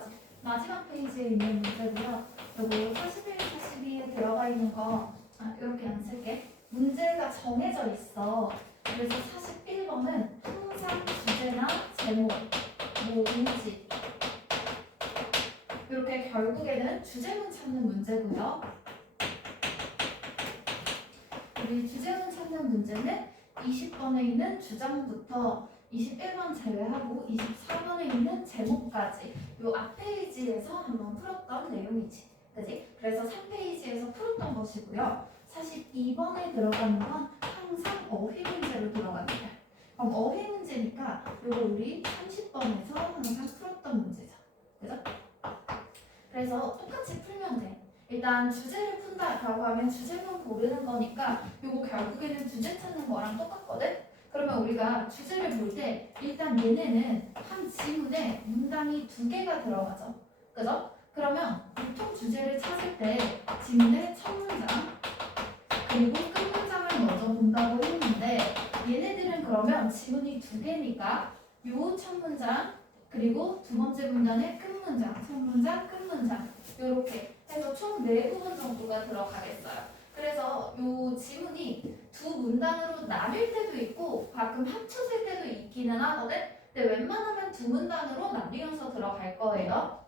3번까지 마지막 페이지에 있는 문제고요. 요거 41, 42에 들어가 있는 거 이렇게 안 쓸게. 문제가 정해져 있어. 그래서 41번은 항상 주제나 제목, 뭐 인지 이렇게 결국에는 주제문 찾는 문제고요. 우리 주제문 찾는 문제는 20번에 있는 주장부터 21번 제외하고 24번에 있는 제목까지 요 앞 페이지에서 한번 풀었던 내용이지. 그지? 그래서 3페이지에서 풀었던 것이고요. 42번에 들어가는 건 항상 어휘 문제로 들어갑니다. 그럼 어휘 문제니까 요거 우리 30번에서 항상 풀었던 문제죠. 그죠? 그래서 똑같이 풀면 돼. 일단 주제를 푼다라고 하면 주제만 고르는 거니까 요거 결국에는 주제 찾는 거랑 똑같거든? 그러면 우리가 주제를 볼 때 일단 얘네는 한 지문에 문단이 2개가 들어가죠. 그죠? 그러면 보통 주제를 찾을 때 지문의 첫 문장 그리고 끝 문장을 먼저 본다고 했는데 얘네들은 그러면 지문이 2개니까 요 첫 문장 그리고 두 번째 문단의 끝 문장, 첫 문장, 끝 문장 이렇게 해서 총 4부분 정도가 들어가겠어요. 그래서 요 지문이 두 문단으로 나뉠 때도 있고 가끔 합쳐질 때도 있기는 하거든. 근데 웬만하면 두 문단으로 나뉘어서 들어갈 거예요.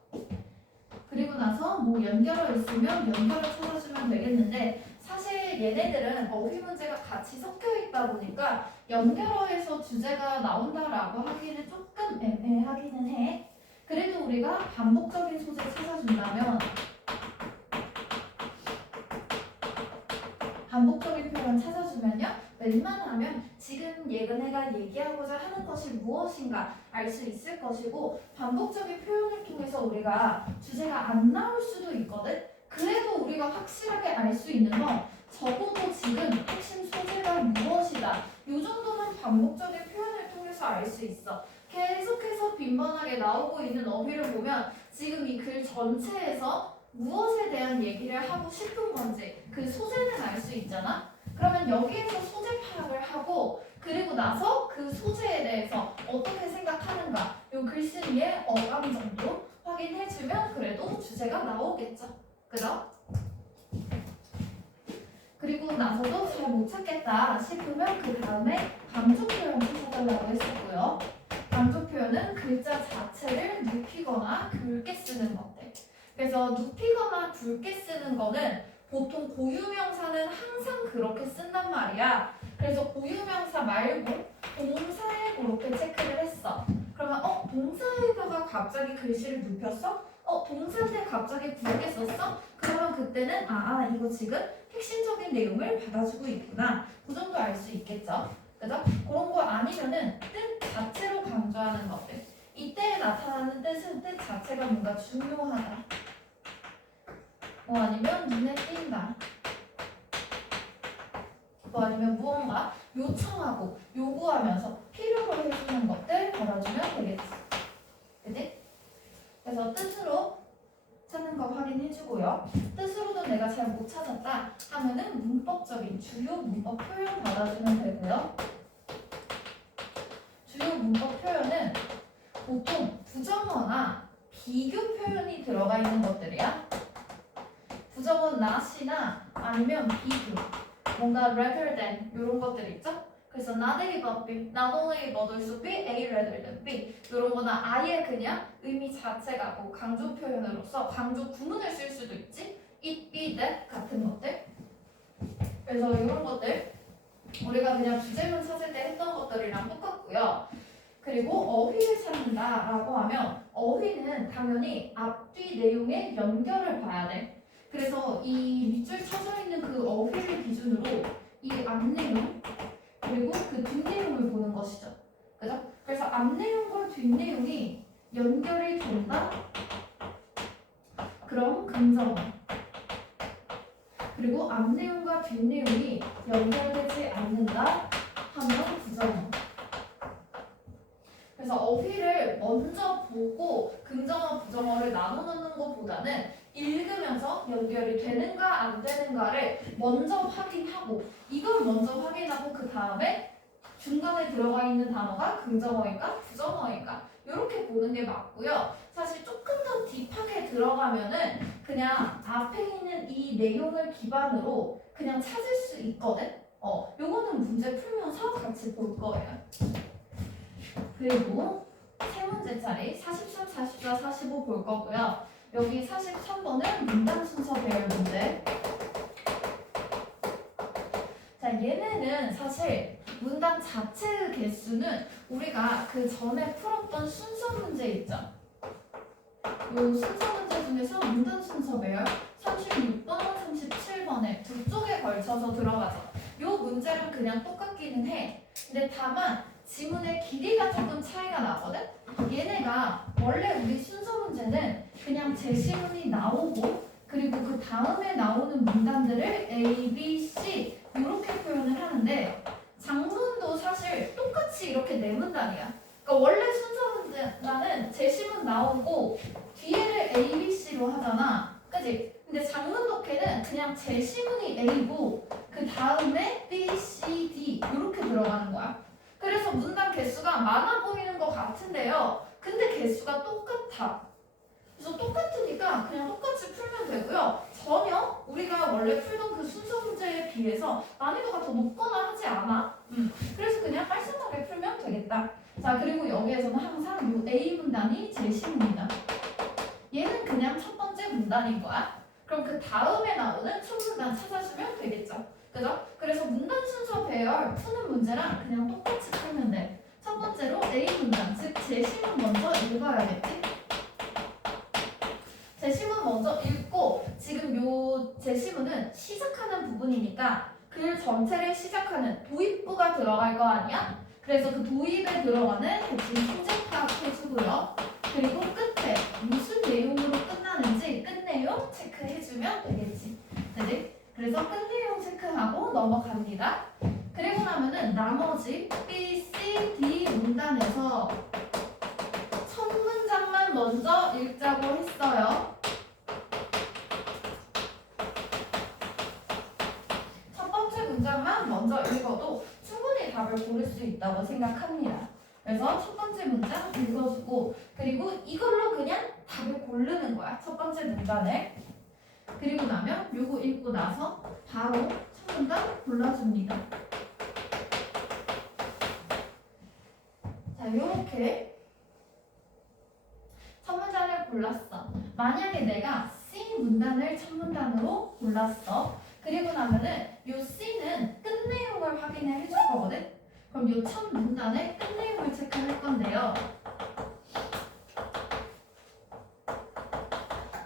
그리고 나서 뭐 연결어 있으면 연결어 찾아주면 되겠는데 사실 얘네들은 어휘 문제가 같이 섞여 있다 보니까 연결어에서 주제가 나온다라고 하기는 조금 애매하기는 해. 그래도 우리가 반복적인 소재 찾아준다면 반복적인 표현 찾아주면요 웬만하면 지금 얘네가 얘기하고자 하는 것이 무엇인가 알 수 있을 것이고 반복적인 표현을 통해서 우리가 주제가 안 나올 수도 있거든. 그래도 우리가 확실하게 알 수 있는 건 적어도 지금 핵심 소재가 무엇이다 이 정도는 반복적인 표현을 통해서 알 수 있어. 계속해서 빈번하게 나오고 있는 어휘를 보면 지금 이 글 전체에서 무엇에 대한 얘기를 하고 싶은 건지 그 소재는 알 수 있잖아. 그러면 여기에서 소재 파악을 하고 그리고 나서 그 소재에 대해서 어떻게 생각하는가 요 글쓴이의 어감 정도 확인해주면 그래도 주제가 나오겠죠. 그죠? 그리고 나서도 잘 못 찾겠다 싶으면 그 다음에 강조 표현 찾아달라고 했었고요. 강조 표현은 글자 자체를 눕히거나 굵게 쓰는 것들. 그래서 눕히거나 굵게 쓰는 거는 보통 고유명사는 항상 그렇게 쓴단 말이야. 그래서 고유명사 말고 동사에 그렇게 체크를 했어. 그러면 동사에다가 갑자기 글씨를 눕혔어? 동사인데 갑자기 굵게 썼어? 그러면 그때는 이거 지금 핵심적인 내용을 받아주고 있구나. 그 정도 알 수 있겠죠. 그죠? 그런 거 아니면은 뜻 자체로 강조하는 것들. 이때 나타나는 뜻은 뜻 자체가 뭔가 중요하다. 뭐 아니면 눈에 띈다. 뭐 아니면 무언가 요청하고 요구하면서 필요로 해주는 것들 받아주면 되겠지. 그치? 그래서 뜻으로 찾는 거 확인해주고요. 뜻으로도 내가 잘 못 찾았다 하면은 문법적인 주요 문법 표현 받아주면 되고요. 주요 문법 표현은 보통 부정어나 비교 표현이 들어가 있는 것들이야. 부정어 not이나 아니면 비교, 뭔가 rather than 이런 것들 있죠? 그래서 not A but B, not only but also B, A rather than B 이런 거나 아예 그냥 의미 자체가 뭐 강조 표현으로서 강조 구문을 쓸 수도 있지? it, be, that 같은 것들. 그래서 이런 것들 우리가 그냥 주제문 찾을 때 했던 것들이랑 똑같고요. 그리고 어휘를 찾는다라고 하면 어휘는 당연히 앞뒤 내용의 연결을 봐야 돼. 그래서 이 밑줄 쳐져 있는 그 어휘를 기준으로 이 앞내용 그리고 그 뒷내용을 보는 것이죠. 그죠? 그래서 앞내용과 뒷내용이 연결이 된다? 그럼 긍정어. 그리고 앞내용과 뒷내용이 연결되지 않는다? 하면 부정어. 그래서 어휘를 먼저 보고 긍정어, 부정어를 나눠 놓는 것보다는 읽으면서 연결이 되는가 안 되는가를 먼저 확인하고 이걸 먼저 확인하고 그 다음에 중간에 들어가 있는 단어가 긍정어인가 부정어인가 이렇게 보는 게 맞고요. 사실 조금 더 들어가면은 그냥 앞에 있는 이 내용을 기반으로 그냥 찾을 수 있거든? 요거는 문제 풀면서 같이 볼 거예요. 그리고 세 문제 짜리 43, 44, 45 볼 거고요. 여기 43번은 문단 순서 배열 문제. 자, 얘네는 사실 문단 자체의 개수는 우리가 그 전에 풀었던 순서 문제 있죠? 요 순서 문제 중에서 문단 순서 배열 36번, 37번에 두 쪽에 걸쳐서 들어가죠. 요 문제랑 그냥 똑같기는 해. 근데 다만 지문의 길이가 조금 차이가 나거든? 얘네가 원래 우리 순서 문제는 그냥 제시문이 나오고 그리고 그 다음에 나오는 문단들을 A, B, C 이렇게 표현을 하는데 장문도 사실 똑같이 이렇게 네 문단이야. 그러니까 원래 순서 문제는 제시문 나오고 뒤에를 A, B, C로 하잖아. 그치? 근데 장문 독해는 그냥 제시문이 A고 그 다음에 B, C, D 이렇게 들어가는 거야. 그래서 문단 개수가 많아 보이는 것 같은데요. 근데 개수가 똑같아. 그래서 똑같으니까 그냥 똑같이 풀면 되고요. 전혀 우리가 원래 풀던 그 순서 문제에 비해서 난이도가 더 높거나 하지 않아. 그래서 그냥 깔끔하게 풀면 되겠다. 자, 그리고 여기에서는 항상 이 A 문단이 제시문이다. 얘는 그냥 첫 번째 문단인 거야. 그럼 그 다음에 나오는 첫 문단 찾아주면 되겠죠. 그죠? 그래서 문단 순서 배열 푸는 문제랑 그냥 똑같이 풀면 돼. 첫 번째로 A 문단, 즉 제시문 먼저 읽어야겠지? 제시문 먼저 읽고 지금 요 제시문은 시작하는 부분이니까 글 전체를 시작하는 도입부가 들어갈 거 아니야? 그래서 그 도입에 들어가는 핵심 소재 파악해주고요. 그리고 끝에 무슨 내용으로 끝나는지 끝내용 체크해주면 되겠지. 그지? 그래서 끝내용 체크하고 넘어갑니다. 그리고 나면은 나머지 B, C, D 문단에서 첫 문장만 먼저 읽자고 했어요. 첫 번째 문장만 먼저 읽어도 충분히 답을 고를 수 있다고 생각합니다. 그래서 첫 번째 문장 읽어주고 그리고 이걸로 그냥 답을 고르는 거야. 첫 번째 문단을. 그리고 나면 요거 읽고 나서 바로 첫 문단 골라줍니다. 자, 요렇게 첫 문단을 골랐어. 만약에 내가 C 문단을 첫 문단으로 골랐어. 그리고 나면은 요 C는 끝 내용을 확인해 해줄 거거든. 그럼 요 첫 문단의 끝 내용을 체크할 건데요.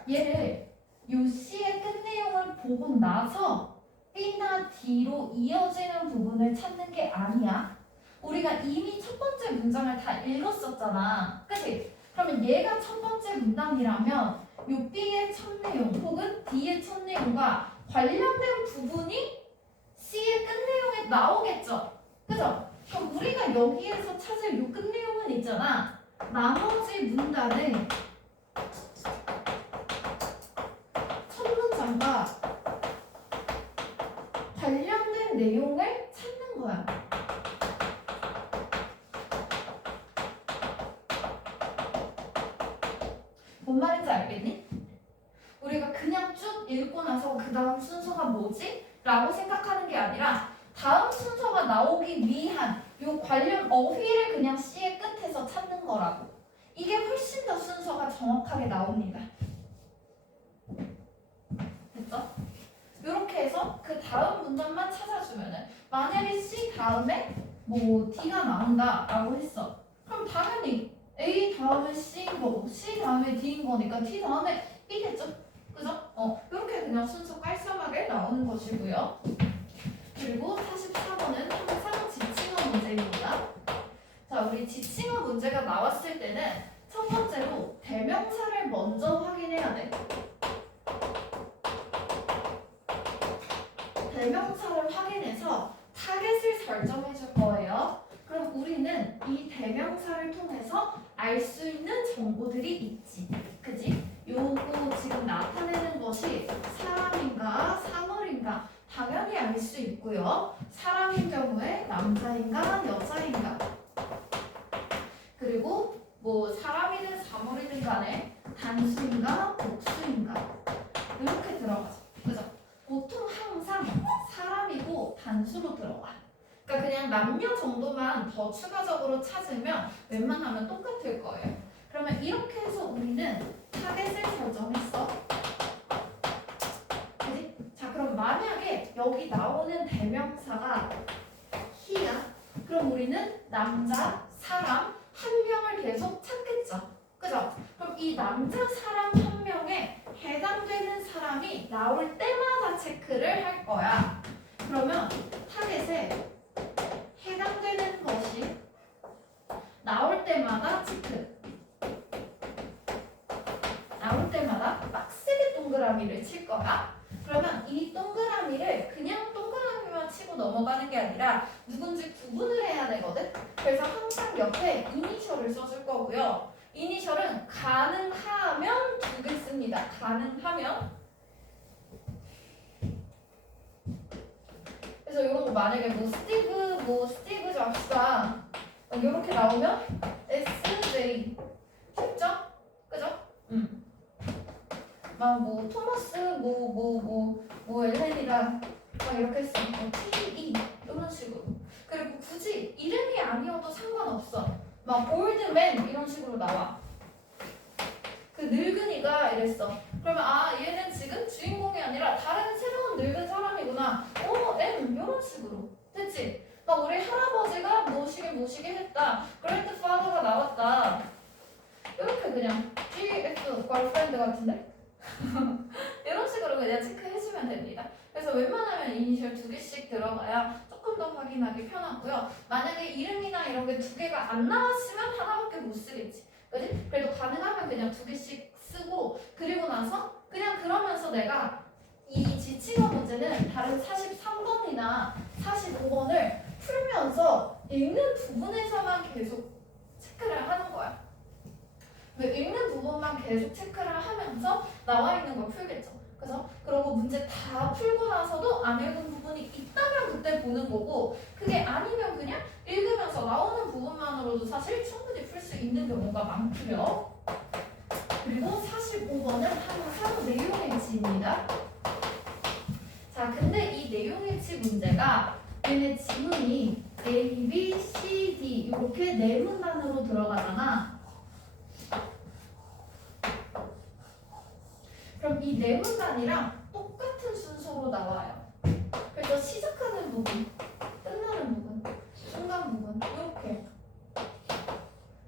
얘를 요 C의 끝 내용을 보고 나서 B나 D로 이어지는 부분을 찾는 게 아니야. 우리가 이미 첫 번째 문장을 다 읽었었잖아. 그치? 그러면 얘가 첫 번째 문단이라면 요 B의 첫 내용 혹은 D의 첫 내용과 관련된 부분이 C의 끝 내용에 나오겠죠? 그죠? 그럼 우리가 여기에서 찾을 요 끝 내용은 있잖아. 나머지 문단의 첫 문장과 관련된 내용을 찾는 거야. 뭔 말인지 알겠니? 우리가 그냥 쭉 읽고 나서 그 다음 순서가 뭐지? 라고 생각하는 게 아니라 다음 순서가 나오기 위한 요 관련 어휘를 그냥 C의 끝에서 찾는 거라고. 이게 훨씬 더 순서가 정확하게 나옵니다. 됐죠? 이렇게 해서 그 다음 문단만 찾아주면은 만약에 C 다음에 뭐 D가 나온다라고 했어. 그럼 당연히 A 다음에 C인 거고 C 다음에 D인 거니까 D 다음에 B겠죠? 그죠? 이렇게 그냥 순서 깔끔하게 나오는 것이고요. 그리고 44번은 항상 지칭어 문제입니다. 자, 우리 지칭어 문제가 나왔을 때는 첫 번째로 대명사를 먼저 확인해야 돼. 대명사를 확인해서 타겟을 설정해 줄 거예요. 그럼 우리는 이 대명사를 통해서 알 수 있는 정보들이 있지. 그지? 요거 지금 나타내는 것이 사람인가 사물인가 당연히 알 수 있고요. 사람인 경우에 남자인가 여자인가 그리고 뭐 사람이든 사물이든 간에 단수인가 복수인가 이렇게 들어가죠. 그죠? 보통 항상 사람이고 단수로 들어가. 그러니까 그냥 남녀 정도만 더 추가적으로 찾으면 웬만하면 똑같을 거예요. 그러면 이렇게 해서 우리는 타겟을 설정했어. 그지? 자, 그럼 만약에 여기 나오는 대명사가 he야. 그럼 우리는 남자, 사람 한 명을 계속 찾겠죠. 그죠? 그럼 이 남자 사람 한 명에 해당되는 사람이 나올 때마다 체크를 할 거야. 그러면 타겟에 해당되는 것이 나올 때마다 체크. 나올 때마다 빡세게 동그라미를 칠 거야. 그러면 이 동그라미를 그냥 동그라미만 치고 넘어가는 게 아니라 누군지 구분을 해야 되거든. 그래서 항상 옆에 이니셜을 써줄 거고요. 이니셜은 가능하면 2개 씁니다. 가능하면. 그래서 이런 거 만약에 스티브 잡스가 이렇게 나오면 SJ 쉽죠? 그죠? 막 토마스 엘렌이라 막 이렇게 써. TE 이런 식으로. 그리고 굳이 이름이 아니어도 상관없어. 막 올드맨 이런 식으로 나와. 그 늙은이가 이랬어. 그러면 얘는 지금 주인공이 아니라 다른 새로운 늙은 사람이구나. M 이런 식으로. 됐지? 막 우리 할아버지가 모시게 했다. 그랜드파더가 나왔다. 이렇게 그냥 GF 걸프렌드 같은데? 이런 식으로 그냥 체크해주면 됩니다. 그래서 웬만하면 이니셜 2개씩 들어가야 조금 더 확인하기 편하고요. 만약에 이름이나 이런 게 2개가 안 나왔으면 하나밖에 못 쓰겠지. 그지? 그래도 가능하면 그냥 2개씩 쓰고 그리고 나서 그냥 그러면서 내가 이 지칭어 문제는 다른 43번이나 45번을 풀면서 읽는 부분에서만 계속 체크를 하는 거야. 읽는 부분만 계속 체크를 하면서 나와 있는 걸 풀겠죠. 그죠? 그리고 문제 다 풀고 나서도 안 읽은 부분이 있다면 그때 보는 거고 그게 아니면 그냥 읽으면서 나오는 부분만으로도 사실 충분히 풀 수 있는 경우가 많고요. 그리고 45번은 항상 내용일치입니다. 자, 근데 이 내용일치 문제가 얘네 지문이 A, B, C, D 이렇게 네 문단으로 들어가잖아. 그럼 이 네 문단이랑 똑같은 순서로 나와요. 그래서 시작하는 부분, 끝나는 부분, 중간 부분 이렇게.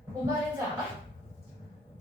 뭔 말인지 알아?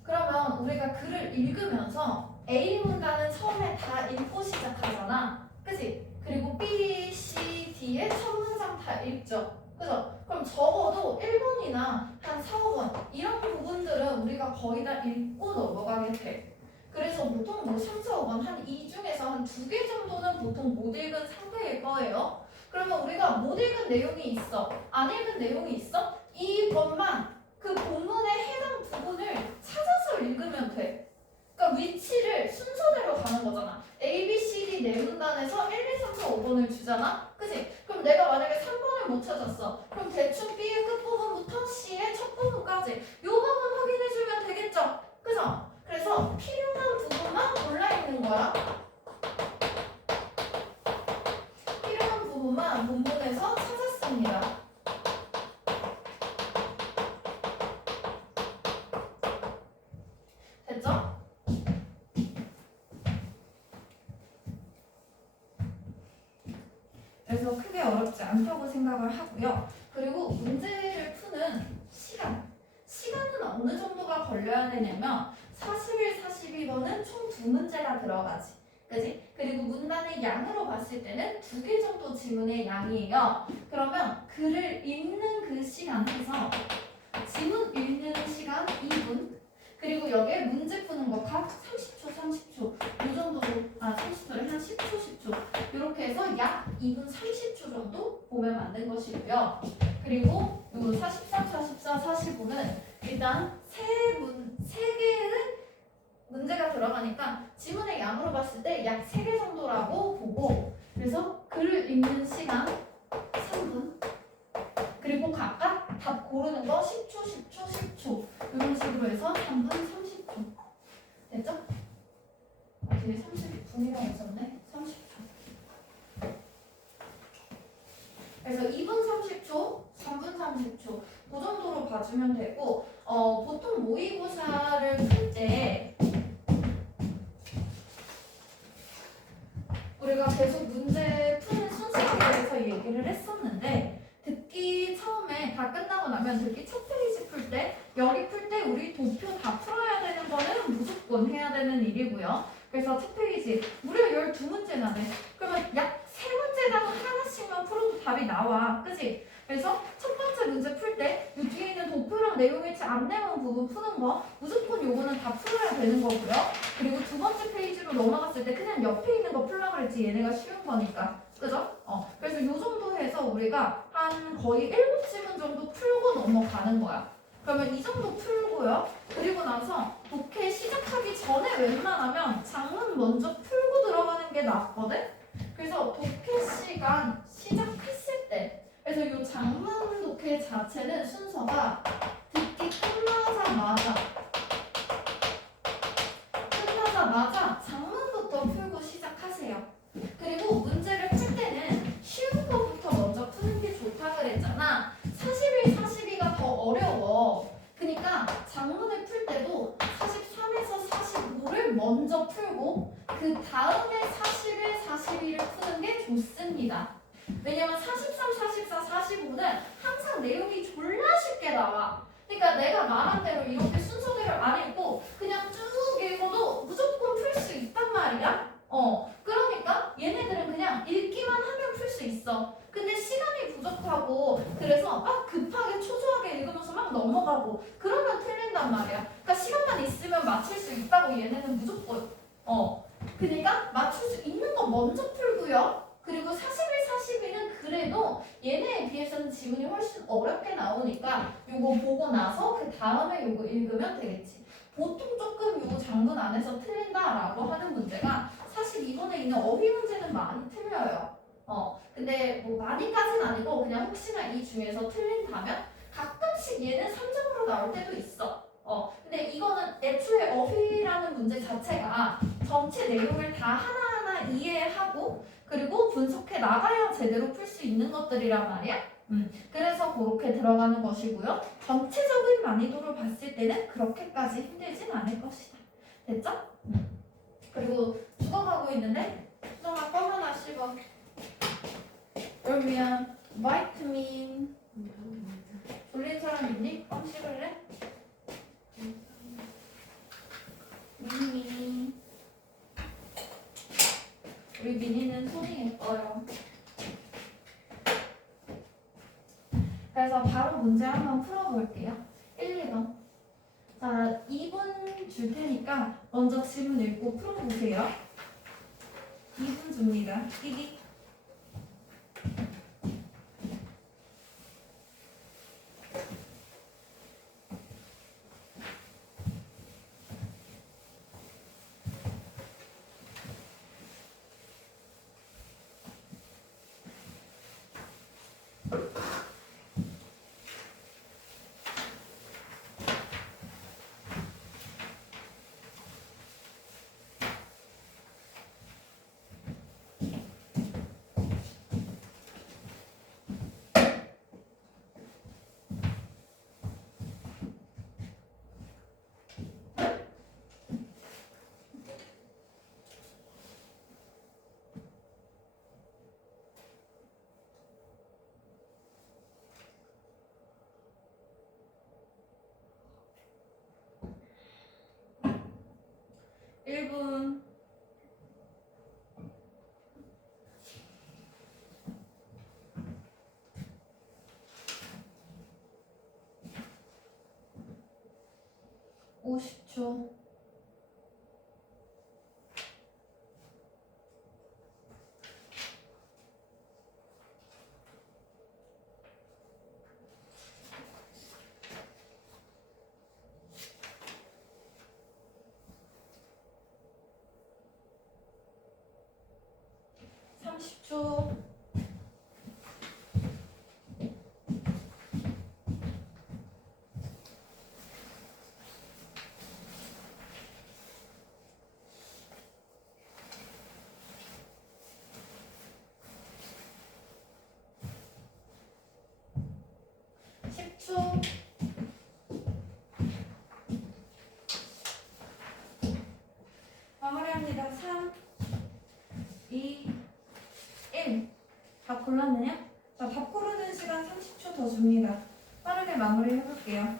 그러면 우리가 글을 읽으면서 A 문단은 처음에 다 읽고 시작하잖아. 그치? 그리고 B, C, D의 첫 문장 다 읽죠. 그죠? 그럼 적어도 1번이나 한 4, 5번 이런 부분들은 우리가 거의 다 읽고 넘어가게 돼. 그래서 보통 3, 4, 5번 한 이 중에서 한 2개 정도는 보통 못 읽은 상태일 거예요. 그러면 우리가 못 읽은 내용이 있어. 안 읽은 내용이 있어? 이것만 그 본문의 해당 부분을 찾아서 읽으면 돼. 그러니까 위치를 순서대로 가는 거잖아. A, B, C, D 네 문단에서 1, 2, 3, 4, 5번을 주잖아? 그치? 그럼 내가 만약에 3번을 못 찾았어. 그럼 대충 B의 끝부분부터 C의 첫 부분까지 이 부분 확인해주면 되겠죠? 그죠? 그래서 필요한 부분만 올라있는 거야. 필요한 부분만 본문에서 찾았습니다. 됐죠? 그래서 크게 어렵지 않다고 생각을 하고요. 그리고 문제를 푸는 시간은 어느 정도가 걸려야 되냐면 41, 42번은 총 2문제가 들어가지. 그지? 그리고 문단의 양으로 봤을 때는 2개 정도 지문의 양이에요. 그러면 글을 읽는 그 시간에서 지문 읽는 시간 2분 그리고 여기에 문제 푸는 거 각 30초 이 정도 30초를 한 10초 이렇게 해서 약 2분 30초 정도 보면 만든 것이고요. 그리고 요 43, 44, 45는 일단 3개는 문제가 들어가니까 지문의 양으로 봤을 때 약 3개 정도라고 보고 그래서 글을 읽는 시간 3분 그리고 각각 답 고르는 거 10초 이런 식으로 해서 3분 30초 됐죠? 아, 뒤에 30분이라고 있었네. 30초. 그래서 2분 30초, 3분 30초 그 정도로 봐주면 되고 보통 모의고사를 풀 때 우리가 계속 문제 푸는 순서에 대해서 얘기를 했었는데 듣기 처음에 다 끝나고 나면 듣기 첫 페이지 풀 때 여기 풀 때 우리 도표 다 풀어야 되는 거는 무조건 해야 되는 일이고요. 그래서 첫 페이지 무려 12문제나 돼. 그러면 약 3문제당 하나씩만 풀어도 답이 나와. 그치? 그래서 첫 번째 문제 풀 때 이 뒤에 있는 도표랑 내용일치 안내문 부분 푸는 거 무조건 요거는 다 풀어야 되는 거고요. 그리고 두 번째 페이지로 넘어갔을 때 그냥 옆에 있는 거 풀라 그랬지. 얘네가 쉬운 거니까. 그죠? 그래서 요 정도 해서 우리가 한 거의 7지문 정도 풀고 넘어가는 거야. 그러면 이 정도 풀고요. 그리고 나서 독해 시작하기 전에 웬만하면 장문 먼저 풀고 들어가는 게 낫거든? 그래서 독해 시간 시작했을 때 그래서 이 장문 독해 자체는 순서가 듣기 끝나자마자 장문부터 풀고 시작하세요. 그리고 문제를 풀 때는 쉬운 거부터 먼저 푸는 게 좋다 그랬잖아. 41, 42가 더 어려워. 그러니까 장문을 풀 때도 43에서 45를 먼저 풀고 그 다음에 41, 42를 푸는 게 좋습니다. 왜냐면 43, 44, 45는 항상 내용이 졸라 쉽게 나와. 그러니까 내가 말한 대로 이렇게 순서대로 안 읽고 그냥 쭉 읽어도 무조건 풀 수 있단 말이야. 그러니까 얘네들은 그냥 읽기만 하면 풀 수 있어. 근데 시간이 부족하고 그래서 막 급하게 초조하게 읽으면서 막 넘어가고 그러면 틀린단 말이야. 그러니까 시간만 있으면 맞출 수 있다고 얘네는 무조건. 그러니까 맞출 수 있는 거 먼저 풀고요. 그리고 41, 42는 그래도 얘네에 비해서는 지문이 훨씬 어렵게 나오니까 요거 보고 나서 그 다음에 요거 읽으면 되겠지. 보통 조금 요거 장문 안에서 틀린다라고 하는 문제가 사실 이번에 있는 어휘 문제는 많이 틀려요. 근데 뭐 많이까지는 아니고 그냥 혹시나 이 중에서 틀린다면 가끔씩 얘는 3점으로 나올 때도 있어. 근데 이거는 애초에 어휘라는 문제 자체가 전체 내용을 다 하나하나 이해하고 그리고 분석해 나가야 제대로 풀 수 있는 것들이란 말이야. 그래서 그렇게 들어가는 것이고요. 전체적인 난이도로 봤을 때는 그렇게까지 힘들진 않을 것이다. 됐죠? 그리고 죽어가고 있는데 수정아 껌 하나 씹어. 그러면 바이트민 졸린 사람 있니? 껌 씹을래? 미니 우리 미니는 손이 예뻐요. 그래서 바로 문제 한번 풀어볼게요. 1, 2번. 자, 2분 줄 테니까 먼저 질문 읽고 풀어보세요. 2분 줍니다. 끼기. 일 분. (50초) 골랐느냐? 자, 답 고르는 시간 30초 더 줍니다. 빠르게 마무리 해볼게요.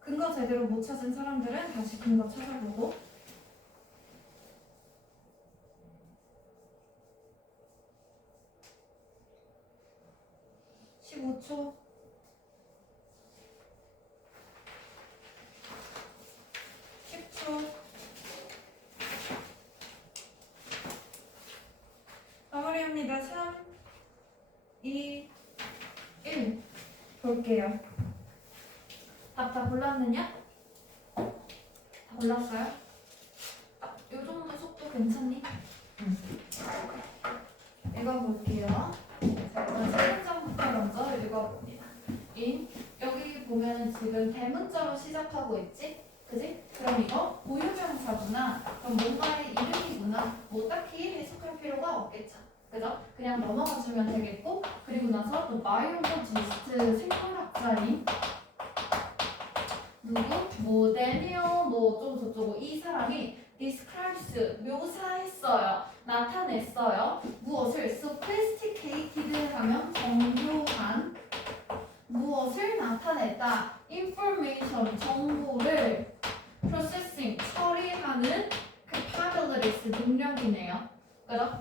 근거 제대로 못 찾은 사람들은 다시 근거 찾아보고. 15초. 10초. 마무리합니다. 3, 2, 1. 볼게요. 답 다 골랐느냐? 다 골랐어요? 아, 요 정도 속도 괜찮니? 응. 읽어볼게요. 자, 일단 세 문장부터 먼저 읽어봅니다. 여기 보면 지금 대문자로 시작하고 있지? 그지? 그럼 이거 고유명사구나. 그럼 뭔가의 이름이구나. 뭐 딱히 해석할 필요가 없겠죠. 그죠? 그냥 넘어가주면 되겠고, 그리고 나서 또 바이올로지스트 생물학자인 누구? 뭐 데니어 뭐 어쩌고 저쩌고 이 사람이 describes 묘사했어요. 나타냈어요. 무엇을? sophisticated 하면 정교한 무엇을 나타냈다. information 정보를 processing 처리하는 capabilities 능력이네요.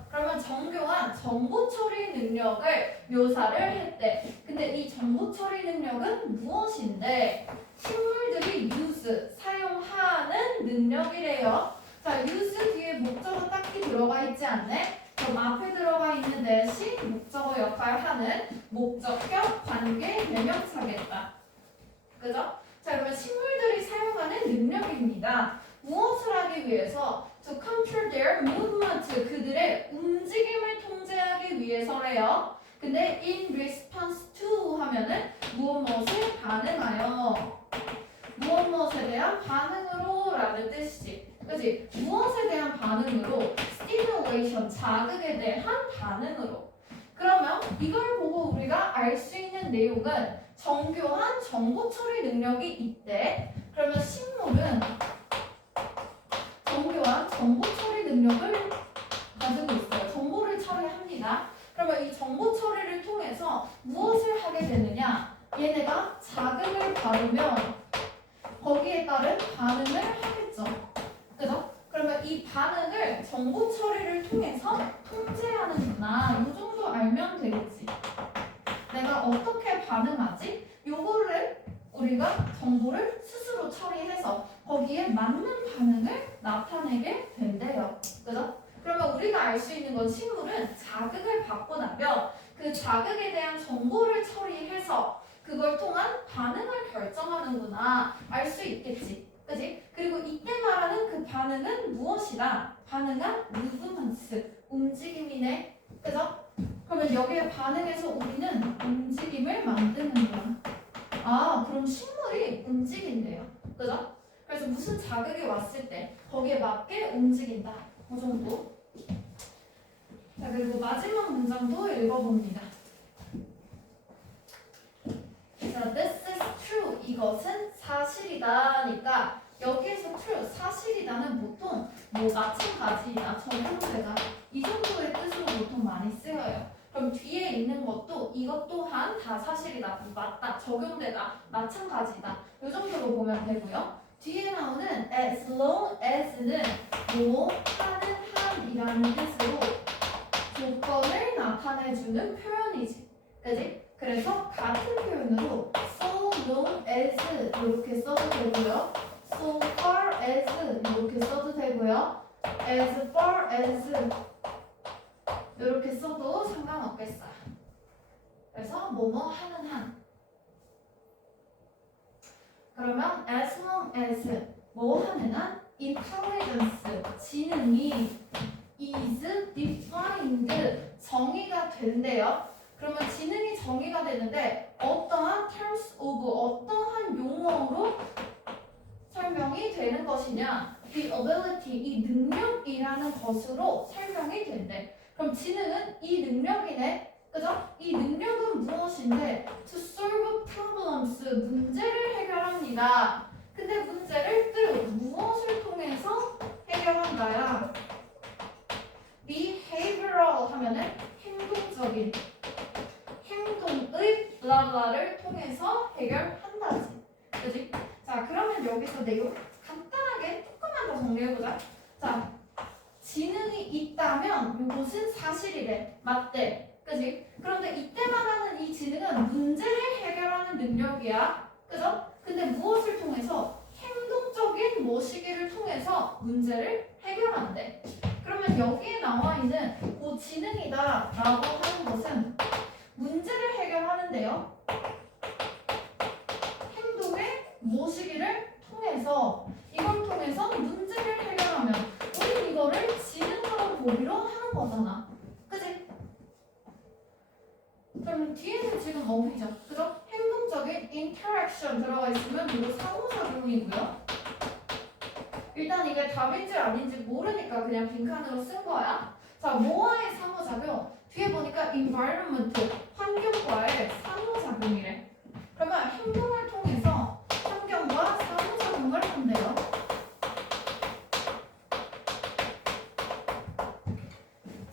그러면 정교한 정보 처리 능력을 묘사를 했대. 근데 이 정보 처리 능력은 무엇인데? 식물들이 use 사용하는 능력이래요. 자, use 뒤에 목적어 딱히 들어가 있지 않네? 그럼 앞에 들어가 있는 대신 목적어 역할하는 목적격 관계 명명사겠다. 그죠? 자, 그러면 식물들이 사용하는 능력입니다. 무엇을 하기 위해서? To control their movement, 그들의 움직임을 통제하기 위해서래요. 근데 in response to 하면은 무엇에 반응하여 무엇에 대한 반응으로 라는 뜻이지. 그치? 무엇에 대한 반응으로 stimulation, 자극에 대한 반응으로. 그러면 이걸 보고 우리가 알 수 있는 내용은 정교한 정보 처리 능력이 있대. 그러면 식물은 정교한 정보 처리 능력을 가지고 있어요. 정보를 처리합니다. 그러면 이 정보 처리를 통해서 무엇을 하게 되느냐? 얘네가 자극을 받으면 거기에 따른 반응을 하겠죠. 그죠? 그러면 이 반응을 정보 처리를 통해서 통제하는구나. 이 정도 알면 되겠지. 내가 어떻게 반응하지? 요거를 우리가 정보를 스스로 처리해서 거기에 맞는 반응을 나타내게 된대요. 그죠? 그러면 우리가 알 수 있는 건 식물은 자극을 받고 나면 그 자극에 대한 정보를 처리해서 그걸 통한 반응을 결정하는구나 알 수 있겠지. 그지? 그리고 이때 말하는 그 반응은 무엇이다? 반응한 movements, 움직임이네. 그죠? 그러면 여기에 반응해서 우리는 움직임을 만드는 거야. 아, 그럼 식물이 움직인대요. 그죠? 그래서 무슨 자극이 왔을 때 거기에 맞게 움직인다. 그 정도. 자, 그리고 마지막 문장도 읽어봅니다. 자, this is true. 이것은 사실이다니까 여기에서 true, 사실이다는 보통 뭐 마찬가지다, 적용되다 이 정도의 뜻으로 보통 많이 쓰여요. 그럼 뒤에 있는 것도 이것 또한 다 사실이다, 맞다, 적용되다, 마찬가지다 이 정도로 보면 되고요. 뒤에 나오는 as long as는 뭐 하는 한이라는 뜻으로 조건을 나타내주는 표현이지. 그지? 그래서 같은 표현으로 so long as 이렇게 써도 되고요. so far as 이렇게 써도 되고요. as far as 이렇게 써도 상관없겠어요. 그래서 뭐뭐 하는 한. 그러면 as long as 뭐 하는 한 intelligence 지능이 is defined 정의가 된대요. 그러면 지능이 정의가 되는데 어떠한 terms of 어떠한 용어로 설명이 되는 것이냐? the ability 이 능력이라는 것으로 설명이 된대. 그럼 지능은 이 능력이네. 그죠? 이 능력은 무엇인데 to solve problems 문제를 해결합니다. 근데 문제를 무엇을 통해서 해결한다야? behavioral 하면은 행동적인 자, 지능이 있다면 이것은 사실이래. 맞대. 그지? 그런데 이때 말하는 이 지능은 문제를 해결하는 능력이야. 그죠? 근데 무엇을 통해서? 행동적인 모시기를 통해서 문제를 해결한대. 그러면 여기에 나와 있는 그 지능이다 라고 하는 것은 문제를 해결하는데요. 행동의 모시기를 통해서 이걸 통해서 문제를 해결하면 우린 이거를 지능으로 보기로 하는 거잖아. 그치? 그러면 뒤에는 지금 어휘죠. 그죠? 행동적인 interaction 들어가 있으면 이거 상호작용이고요. 일단 이게 답인지 아닌지 모르니까 그냥 빈칸으로 쓴 거야. 자, 뭐와의 상호작용? 뒤에 보니까 environment, 환경과의 상호작용이래. 그러면 행동을 통해서 환경과 상호작용을 한대요.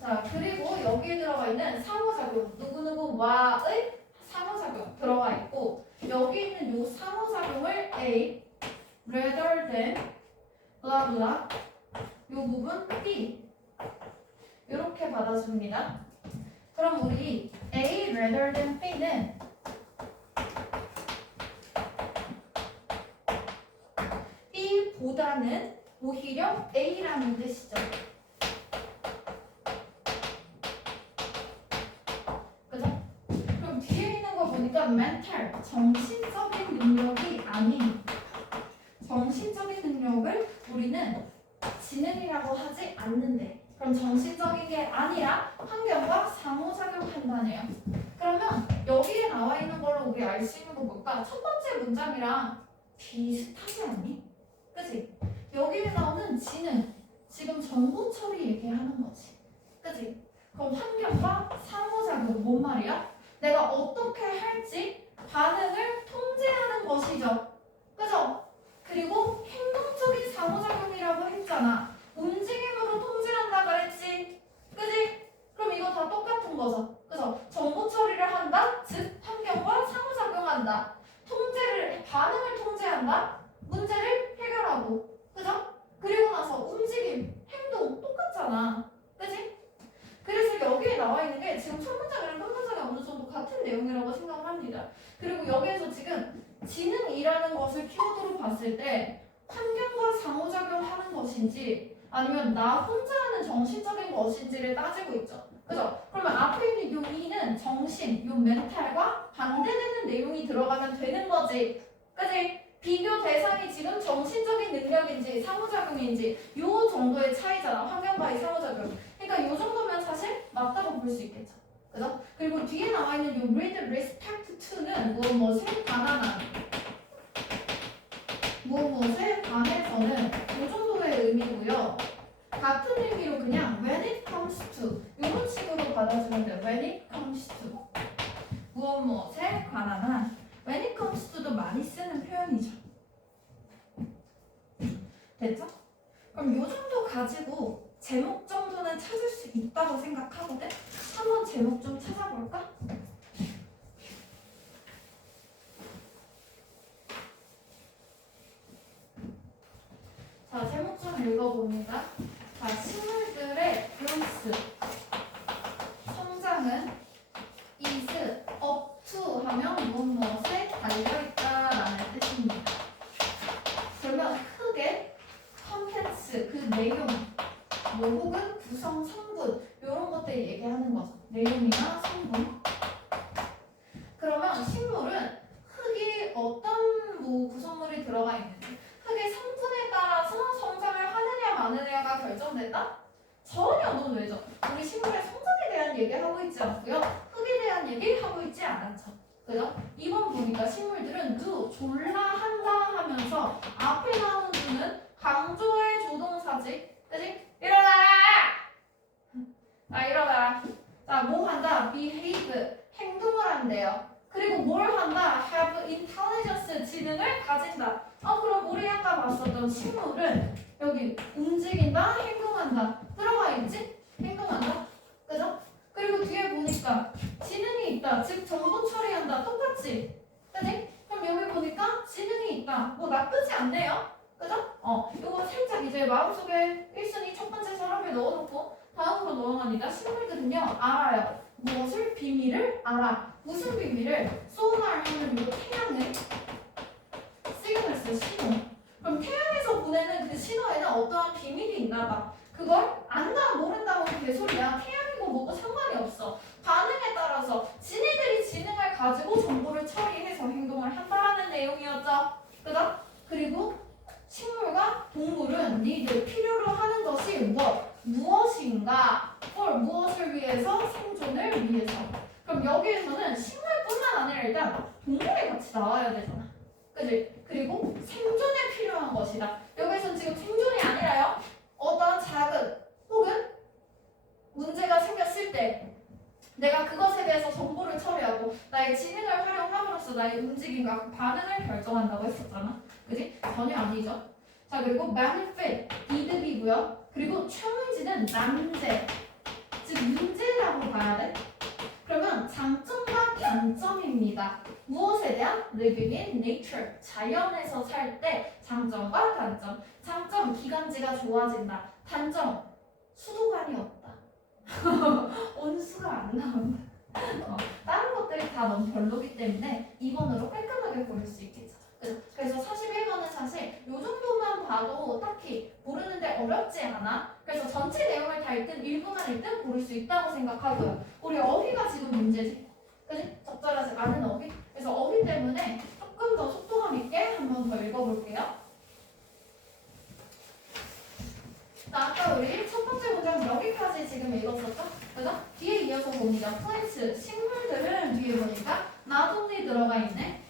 자, 그리고 여기에 들어가 있는 상호작용, 누구누구와의 상호작용 들어가 있고, 여기 있는 요 상호작용을 A, rather than, blah blah, 요 부분 B 이렇게 받아줍니다. 그럼 우리 A rather than B는 B보다는 오히려 A라는 뜻이죠. 그죠? 그럼 뒤에 있는 거 보니까 mental, 정신적인 능력이 아닌 정신적인 능력을 우리는 지능이라고 하지 않는데, 그럼 정신적인 게 아니라 환경과 상호작용한다네요. 그러면 여기에 나와 있는 걸로 우리 알 수 있는 건 뭘까? 첫 번째 문장이랑 비슷하지 않니? 그치? 여기에 나오는 지능, 지금 정보 처리 얘기하는 거지. 그치? 그럼 환경과 상호작용, 뭔 말이야? 내가 어떻게 할지 반응을 통제하는 것이죠. 그죠? 그리고 행동적인 상호작용이라고 했잖아. 움직임으로 통제한다 그랬지. 그지? 그럼 이거 다 똑같은 거죠. 그죠? 정보 처리를 한다. 즉 환경과 상호작용한다. 반응을 통제한다. 문제를 해결하고. 그죠? 그리고 나서 움직임, 행동 똑같잖아. 그지? 그래서 여기에 나와 있는 게 지금 첫 문장이랑 끝 문장이 어느 정도 같은 내용이라고 생각합니다. 그리고 여기에서 지금 지능이라는 것을 키워드로 봤을 때 환경과 상호작용하는 것인지 아니면 나 혼자 하는 정신적인 것인지를 따지고 있죠. 그죠? 그러면 앞에 있는 요 이는 정신, 요 멘탈과 반대되는 내용이 들어가면 되는 거지. 그지? 비교 대상이 지금 정신적인 능력인지 상호작용인지 요 정도의 차이잖아. 환경과의 상호작용. 그러니까 요 정도면 사실 맞다고 볼 수 있겠죠. 그죠? 그리고 뒤에 나와 있는 요 with respect to는 무엇에 관한 무엇에 관해서는 이 정도의 의미고요. 같은 의미로 그냥 when it comes to 이런 식으로 받아주면 돼요. when it comes to 무엇에 관한 한 when it comes to도 많이 쓰는 표현이죠. 됐죠? 그럼 이 정도 가지고 제목 정도는 찾을 수 있다고 생각하거든? 한번 제목 좀 찾아볼까? 자, 제목 좀 읽어봅니다. 자, 식물들의 growth, 성장은 is up to 하면 무엇에 달려있다라는 뜻입니다. 그러면 크게 컨텐츠, 그 내용, 뭐 혹은 구성, 성분 이런 것들 얘기하는 거죠. 내용이나 성분. 그러면 식물은 흙이 어떤 구성물이 들어가 있는지 흙의 성분에 따라서 성장을 하느냐 마느냐가 결정된다? 전혀 논외죠. 우리 식물의 성장에 대한 얘기하고 있지 않고요. 흙에 대한 얘기하고 있지 않죠. 그죠? 2번 보니까 식물들은 do, 졸라 한다 하면서 앞에 나오는 do는 강조의 조동사지. 그지? 일어나라! 일어나라. 자, 뭐 한다? behave, 행동을 한대요. 그리고 뭘 한다? have intelligence, 지능을 가진다. 그럼 우리 아까 봤었던 식물은 여기 움직인다, 행동한다. 들어가 있지? 행동한다. 그죠? 그리고 뒤에 보니까 지능이 있다. 즉 정보 처리한다. 똑같지? 그지? 그럼 여기 보니까 지능이 있다. 뭐 나쁘지 않네요. 그죠? 요거 살짝 이제 마음속에 있으니 첫 번째 서랍에 넣어놓고 다음으로 넘어갑니다. 식물들은요 알아요. 무엇을? 비밀을 알아. 무슨 비밀을? 소nar 하면 이거 태양을 시그널스 신호. 그럼 태양에서 보내는 그 신호에는 어떠한 비밀이 있나 봐. 그걸 안다 모른다고 개소리야. 태양이고 뭐고 상관이 없어. 반응에 따라서 지네들이 지능을 가지고 정보를 처리해서 행동을 한다라는 내용이었죠. 그죠? 그리고 식물과 동물은 니들 필요로 하는 것이 무엇인가? 무엇을 위해서? 생존을 위해서. 그럼 여기에서는 식물뿐만 아니라 일단 동물이 같이 나와야 되잖아. 그지? 그리고 생존에 필요한 것이다. 여기서는 지금 생존이 아니라요. 어떤 작은 혹은 문제가 생겼을 때 내가 그것에 대해서 정보를 처리하고 나의 지능을 활용함으로써 나의 움직임과 반응을 결정한다고 했었잖아. 그지? 전혀 아니죠. 자, 그리고 benefit, 이득이고요. 그리고 challenge 난제, 즉 문제라고 봐야 돼. 그러면 장점과 단점입니다. 무엇에 대한? living in nature, 자연에서 살 때 장점과 단점. 장점, 기관지가 좋아진다. 단점, 수도관이 없다. 온수가 안 나온다. 다른 것들이 다 너무 별로기 때문에 2번으로 깔끔하게 고를 수 있겠죠. 그래서 41번은 사실 이 정도만 봐도 딱히 모르는데 어렵지 않아. 그래서 전체 내용을 다 읽든 1분만 읽든 고를 수 있다고 생각하고요. 우리 어휘가 지금 문제지. 그지? 적절하지 않은 어휘. 그래서 어휘 때문에 조금 더 속도감 있게 한 번 더 읽어볼게요. 아까 우리 첫 번째 문장 여기까지 지금 읽었었죠? 그죠? 뒤에 이어서 봅니다. plants, 식물들은 뒤에 보니까 not only 들어가 있네.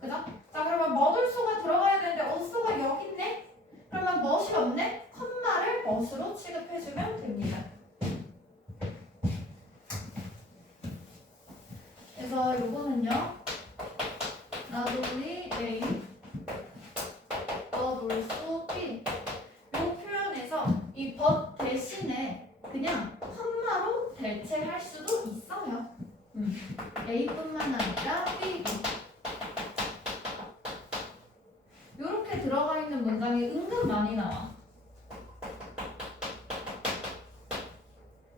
그죠? 자, 그러면 modul소가 들어가야 되는데 also가 여기 있네? 그러면 멋이 없네? 컴마를 멋으로 취급해주면 됩니다. 그래서 요거는요. not only A, but also B. 이 but 대신에 그냥 컴마로 대체할 수도 있어요. A뿐만 아니라 B도. 이렇게 들어가 있는 문장이 은근 많이 나와.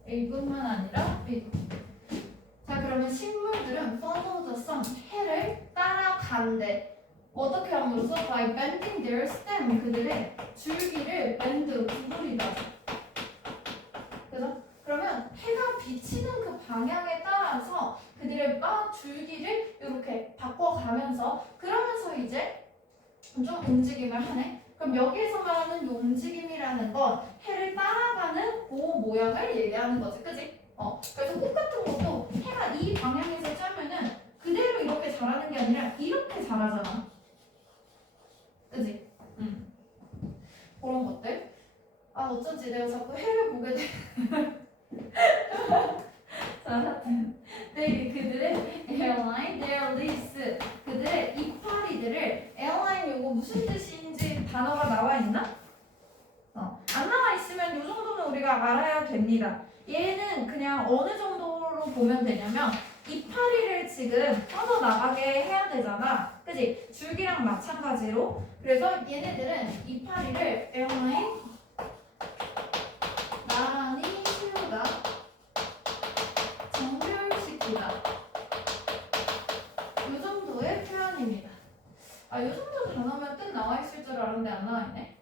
A뿐만 아니라 B도. 자, 그러면 식물들은 follow the sun, 해를 따라간대. 어떻게 함으로써? by bending their stem, 그들의 줄기를 bend, 구부리다. 그래서 그러면 해가 비치는 그 방향에 따라서 그들의 줄기를 이렇게 바꿔가면서 그러면서 이제 좀 움직임을 하네. 그럼 여기에서 말하는 이 움직임이라는 건 해를 따라가는 그 모양을 얘기하는 거지, 그지? 그래서 꽃 같은 것도 해가 이 방향에서 짜면은 그대로 이렇게 자라는 게 아니라 이렇게 자라잖아. 그지? 그런 것들. 아, 어쩐지 내가 자꾸 해를 보게 돼. 자, 하여튼 그들의 airline, their leaves, 그들의 이파리들을 airline 요거 무슨 뜻인지 단어가 나와 있나? 안 나와 있으면 요 정도는 우리가 알아야 됩니다. 얘는 그냥 어느 정도로 보면 되냐면 이파리를 지금 뻗어나가게 해야 되잖아. 그지? 줄기랑 마찬가지로. 그래서 얘네들은 이파리를 airline 나란히 세우다, 정렬시키다. 이 정도의 표현입니다. 아, 이 정도 단어면 뜻 나와 있을 줄 알았는데 안 나와 있네.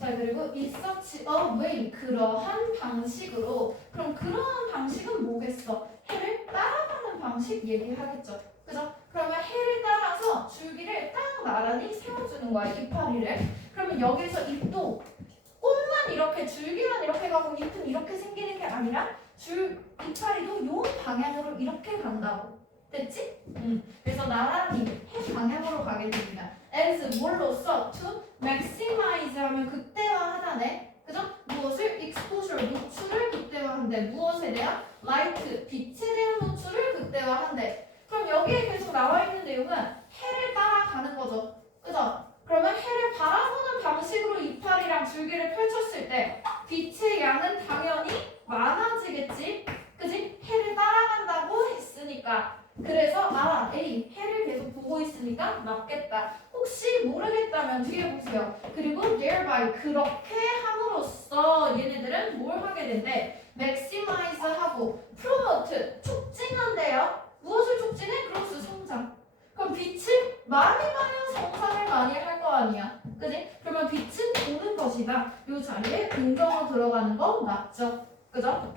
자, 그리고 in such a way, 그러한 방식으로. 그럼 그러한 방식은 뭐겠어? 해를 따라가는 방식 얘기하겠죠. 그죠? 그러면 해를 따라서 줄기를 딱 나란히 세워주는 거야, 이파리를. 그러면 여기서 잎도 꽃만 이렇게 줄기만 이렇게 가고 잎은 이렇게 생기는 게 아니라 이파리도 요 방향으로 이렇게 간다고. 됐지? 그래서 나란히 해 방향으로 가게 됩니다. as 뭘로써? to maximize 하면 극대화하다네. 그죠? 무엇을? exposure, 노출을 극대화한대. 무엇에 대한? light, 빛에 대한 노출을 극대화한대. 그럼 여기에 계속 나와 있는 내용은 해를 따라가는 거죠. 그죠? 그러면 해를 바라보는 방식으로 이파리랑 줄기를 펼쳤을 때 빛의 양은 당연히 많아지겠지. 그지? 해를 따라간다고 했으니까. 그래서 A, 해를 계속 보고 있으니까 맞겠다. 혹시 모르겠다면 뒤에 보세요. 그리고 thereby 그렇게 함으로써 얘네들은 뭘 하게 된대? maximize 하고 promote 촉진한대요. 무엇을 촉진해? growth 성장. 그럼 빛을 많이 봐야 성장을 많이 할 거 아니야. 그지? 그러면 빛은 도는 것이다. 이 자리에 긍정어 들어가는 거 맞죠? 그죠?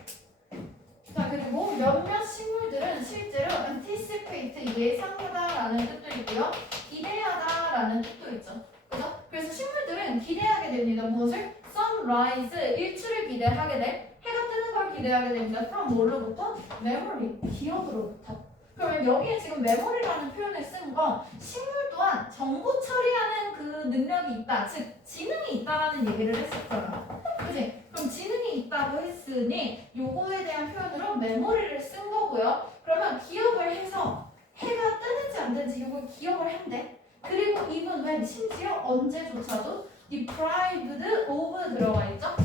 자, 그리고 몇몇 식물들은 실제로 anticipate 예상하다라는 뜻도 있고요. 기대하다라는 뜻도 있죠. 그죠? 그래서 식물들은 기대하게 됩니다. 무엇을? sunrise, 일출을 기대하게 돼. 해가 뜨는 걸 기대하게 됩니다. from 뭘로부터? memory, 기억으로부터. 그러면 여기에 지금 메모리라는 표현을 쓴 건 식물 또한 정보 처리하는 그 능력이 있다. 즉, 지능이 있다라는 얘기를 했었잖아. 그치? 그럼 지능이 있다고 했으니 요거에 대한 표현으로 메모리를 쓴 거고요. 그러면 기억을 해서 해가 뜨는지 안 뜨는지 요걸 기억을 한대. 그리고 even when 심지어 언제조차도 deprived of 들어가 있죠.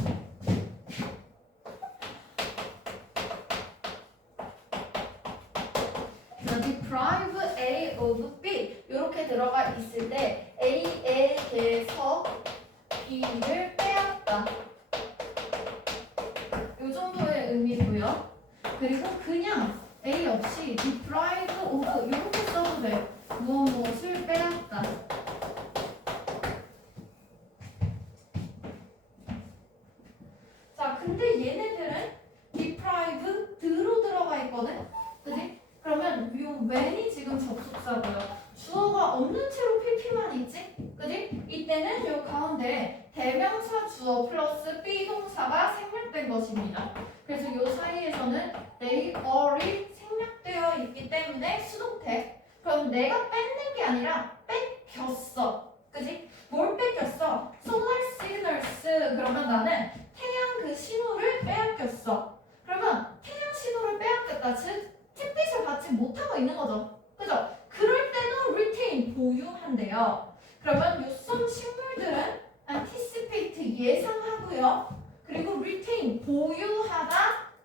deprive A of B 이렇게 들어가 있을 때 A에게서 B를 빼앗다. 이 정도의 의미고요. 그리고 그냥 A 없이 deprive of 이렇게 써도 돼. 무엇을 빼앗다. 자, 근데 얘네들은 deprived로 들어가 있거든. 그지? 그러면 이 when이 지금 접속사고요. 주어가 없는 채로 pp만 있지? 그지? 이때는 이 가운데 대명사 주어 플러스 비동사가 생략된 것입니다. 그래서 이 사이에서는 they are이 생략되어 있기 때문에 수동태. 그럼 내가 뺏는 게 아니라 뺏겼어. 그지? 뭘 뺏겼어? solar signals. 그러면 나는 태양 그 신호를 빼앗겼어. 그러면 태양 신호를 빼앗겼다. 즉 햇빛을 받지 못하고 있는 거죠. 그죠? 그럴 때는 retain, 보유한대요. 그러면 요선 식물들은 anticipate, 예상하고요. 그리고 retain, 보유하다,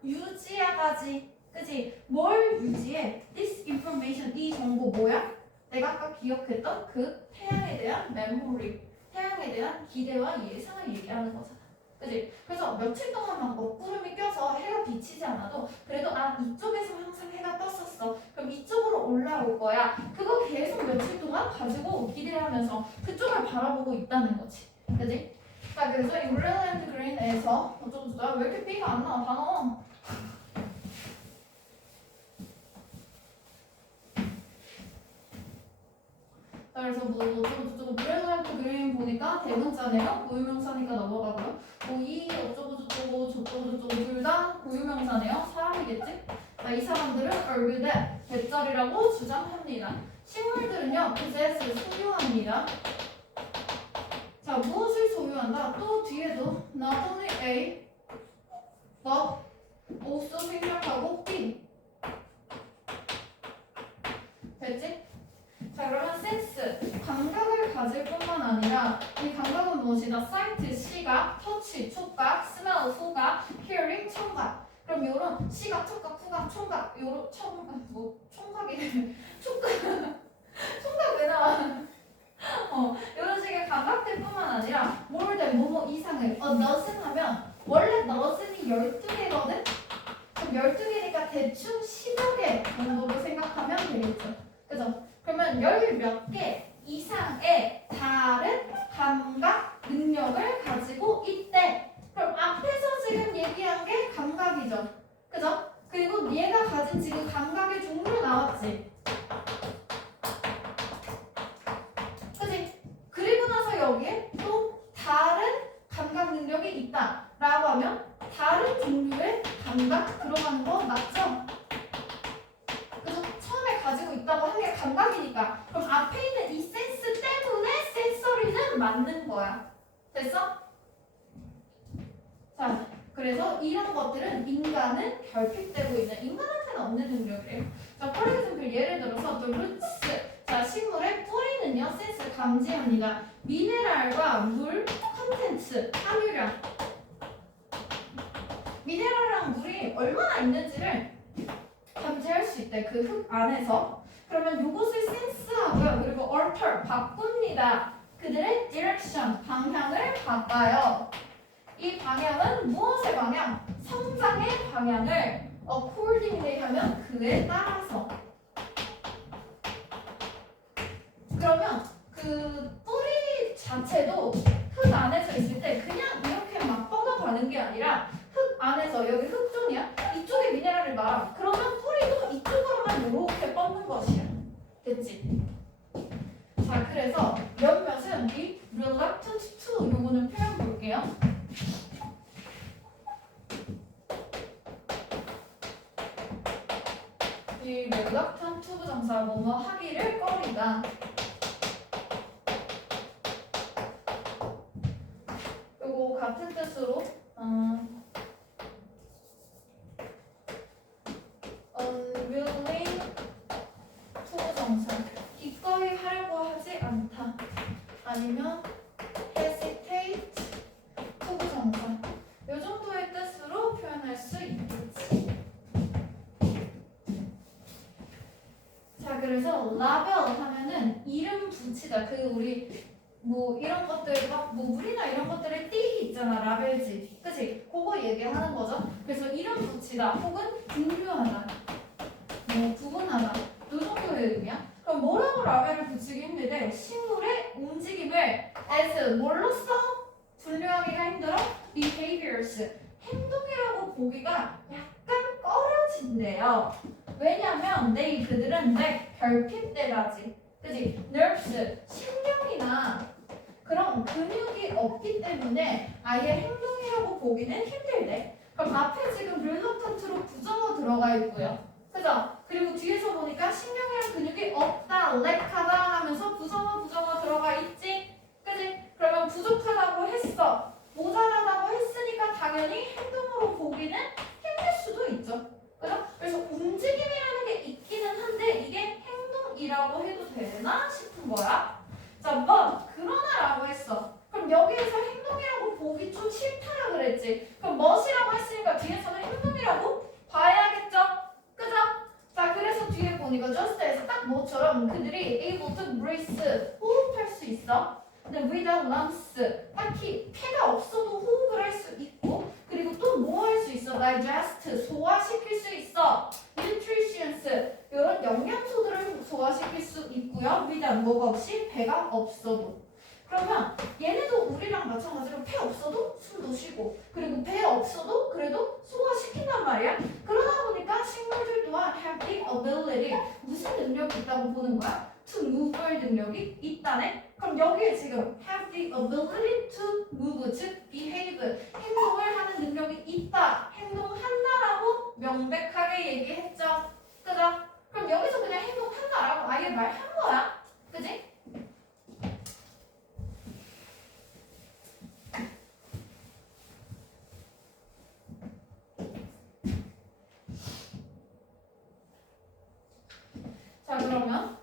유지하다지. 그지? 뭘 유지해? This information, 이 정보 뭐야? 내가 아까 기억했던 그 태양에 대한 memory, 태양에 대한 기대와 예상을 얘기하는 거잖아. 그지? 그래서 며칠 동안 막 먹구름이 껴서 해가 비치지 않아도 그래도 아 이쪽에서 항상 해가 떴었어. 그럼 이쪽으로 올라올 거야. 그거 계속 며칠 동안 가지고 기대를 하면서 그쪽을 바라보고 있다는 거지. 그지? 자, 그래서 이 Brilliant Green에서 어쩌고저쩌고 왜 이렇게 B가 안 나와? 단어. 자, 그래서 뭐 어쩌고저쩌고 Brilliant Green 보니까 대문자네요. 고유명사니까 넘어가고요. 뭐 이 어쩌고저쩌고 저쩌고저쩌고 둘 다 고유명사네요. 사람이겠지? 자, 이 사람들은 are good at 대짜리라고 주장합니다. 식물들은요, possess 소유합니다. 자, 무엇을 소유한다? 또 뒤에도 not only A, but also 생략하고 B. 됐지? 자, 그러면 센스, 감각을 가질 뿐만 아니라 이 감각은 무엇이다? 사이트, 시각, 터치, 촉각, 스멜, 소각, 히어링, 청각. 그럼 요런 시각, 촉각, 후각, 청각, 요런 총각이 촉각 총각 왜 나와? 이런 식의 감각들뿐만 아니라 more than 뭐뭐 이상을 dozen 하면 원래 dozen이 12개거든? 그럼 12개니까 대충 10여 개 정도로 생각하면 되겠죠. 그죠? 그러면 10몇 개 이상의 다른 감각 능력을 가지고 있대. 그럼 앞에서 지금 얘기한 게 감각이죠. 그죠? 그리고 얘가 가진 지금 감각의 종류 나왔지. 그지? 그리고 나서 여기에 또 다른 감각 능력이 있다 라고 하면 다른 종류의 감각 들어가는 거 맞죠? 그래서 처음에 가지고 있다고 한 게 감각이니까 그럼 앞에 있는 이 센스 때문에 센서리는 맞는 거야. 됐어? 자, 그래서 이런 것들은 인간은 결핍되고 있는, 인간한테는 없는 능력이래요. 자, for example 예를 들어서 the roots, 자, 식물의 뿌리는요 센스 감지합니다. 미네랄과 물, 컨텐츠, 함유량. 미네랄이랑 물이 얼마나 있는지를 감지할 수 있대. 그 흙 안에서. 그러면 요것을 sense하고요. 그리고 alter 바꿉니다. 그들의 direction 방향을 바꿔요. 이 방향은 무엇의 방향? 성장의 방향을 accordingly 하면 그에 따라서. 그러면 그 뿌리 자체도 흙 안에서 있을 때 그냥 이렇게 막 뻗어가는 게 아니라 흙 안에서 여기 흙존이야? 이쪽에 미네랄을 놔. 그러면 뿌리도 이쪽으로만 이렇게 뻗는 것이야. 됐지? 자, 그래서 몇몇은 이 reluctant to 요거는 표현 볼게요. 이 reluctant to 부정사 뭐뭐 하기를 꺼리다. 요거 같은 뜻으로 unwilling to 정사 기꺼이 하려고 하지 않다. 아니면 hesitate to 정사 요 정도의 뜻으로 표현할 수 있겠지. 자, 그래서 label 하면은 이름 붙이다. 그 우리 뭐 이런 것들 막뭐 물이나 이런 것들에 띠 있잖아. 라벨지. 그치? 그거 얘기하는 거죠. 그래서 이름 붙이다 혹은 분류하다 뭐 구분하다 이 정도의 의미야. 그럼 뭐라고 라벨을 붙이기 힘든데 식물의 움직임을 as 뭘로써 분류하기가 힘들어? behaviors 행동이라고 보기가 약간 꺼려진대요. 왜냐면 그들은 결핍돼가지 그치? nerves 신경이나 그런 근육이 없기 때문에 아예 행동이라고 보기는 힘들대. 그럼 앞에 지금 reluctant로 부정어 들어가 있고요. 그죠? 그리고 뒤에서 보니까 신경이랑 근육이 없다, lack하다 하면서 부정어 들어가 있지? 그지? 그러면 부족하다고 했어. 모자라다고 했으니까 당연히 행동으로 보기는 힘들 수도 있죠. 그죠? 그래서 움직임이라는 게 있기는 한데 이게 행동이라고 해도 되나 싶은 거야. 자, 그러나라고 했어. 그럼 여기에서 행동이라고 보기 좀 싫다라 그랬지. 그럼 멋이라고 했으니까 뒤에서는 행동이라고 봐야겠죠? 그죠? 자, 그래서 뒤에 보니까 just에서 딱 뭐처럼 그들이 able to breathe 호흡할 수 있어. 근데 without lungs 딱히 폐가 없어도 호흡을 할 수 있고 그리고 또 뭐 할 수 있어? digest 소화시킬 수 있어. nutrients 이런 영양소들을 소화시킬 수 있고요. without 뭐가 없이 배가 없어도. 그러면 얘네도 우리랑 마찬가지로 폐 없어도 숨도 쉬고 그리고 배 없어도 그래도 소화시킨단 말이야. 그러다 보니까 식물들 또한 have the ability 무슨 능력이 있다고 보는 거야? to move할 능력이 있다네. 그럼 여기에 지금 have the ability to move, 즉 behave 행동을 하는 능력이 있다, 행동한다라고 명백하게 얘기했죠. 그죠? 그럼 여기서 그냥 행동한다라고 아예 말한 거야. 그지? 자, 그러면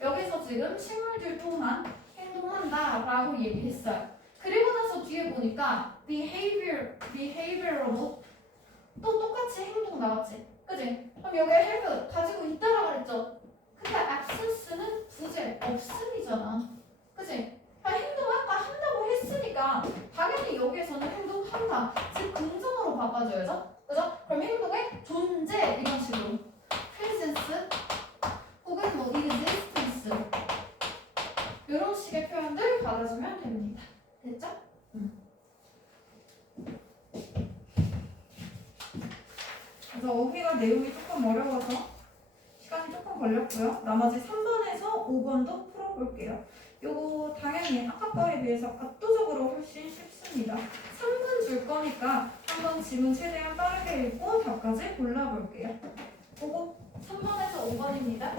여기서 지금 식물들 또한 행동한다라고 얘기했어요. 그리고 나서 뒤에 보니까 behavioral 또 똑같이 행동 나왔지. 그지? 그럼 여기 have 가지고 있다라고 그랬죠. 근데 absence는 부재, 없음이잖아. 그지? 행동 아까 한다고 했으니까 당연히 여기에서는 행동한다. 즉 긍정어로 바꿔줘야죠. 그죠? 그럼 행동의 존재 이런 식으로 presence 혹은 뭐 existence 이런 식의 표현들 받아주면 됩니다. 됐죠? 그래서 어휘가 내용이 조금 어려워서 시간이 조금 걸렸고요. 나머지 3번에서 5번도 풀어볼게요. 요거 당연히 아까 거에 비해서 압도적으로 훨씬 쉽습니다. 3분 줄 거니까 한번 지문 최대한 빠르게 읽고 답까지 골라볼게요. 요거 3번에서 5번입니다.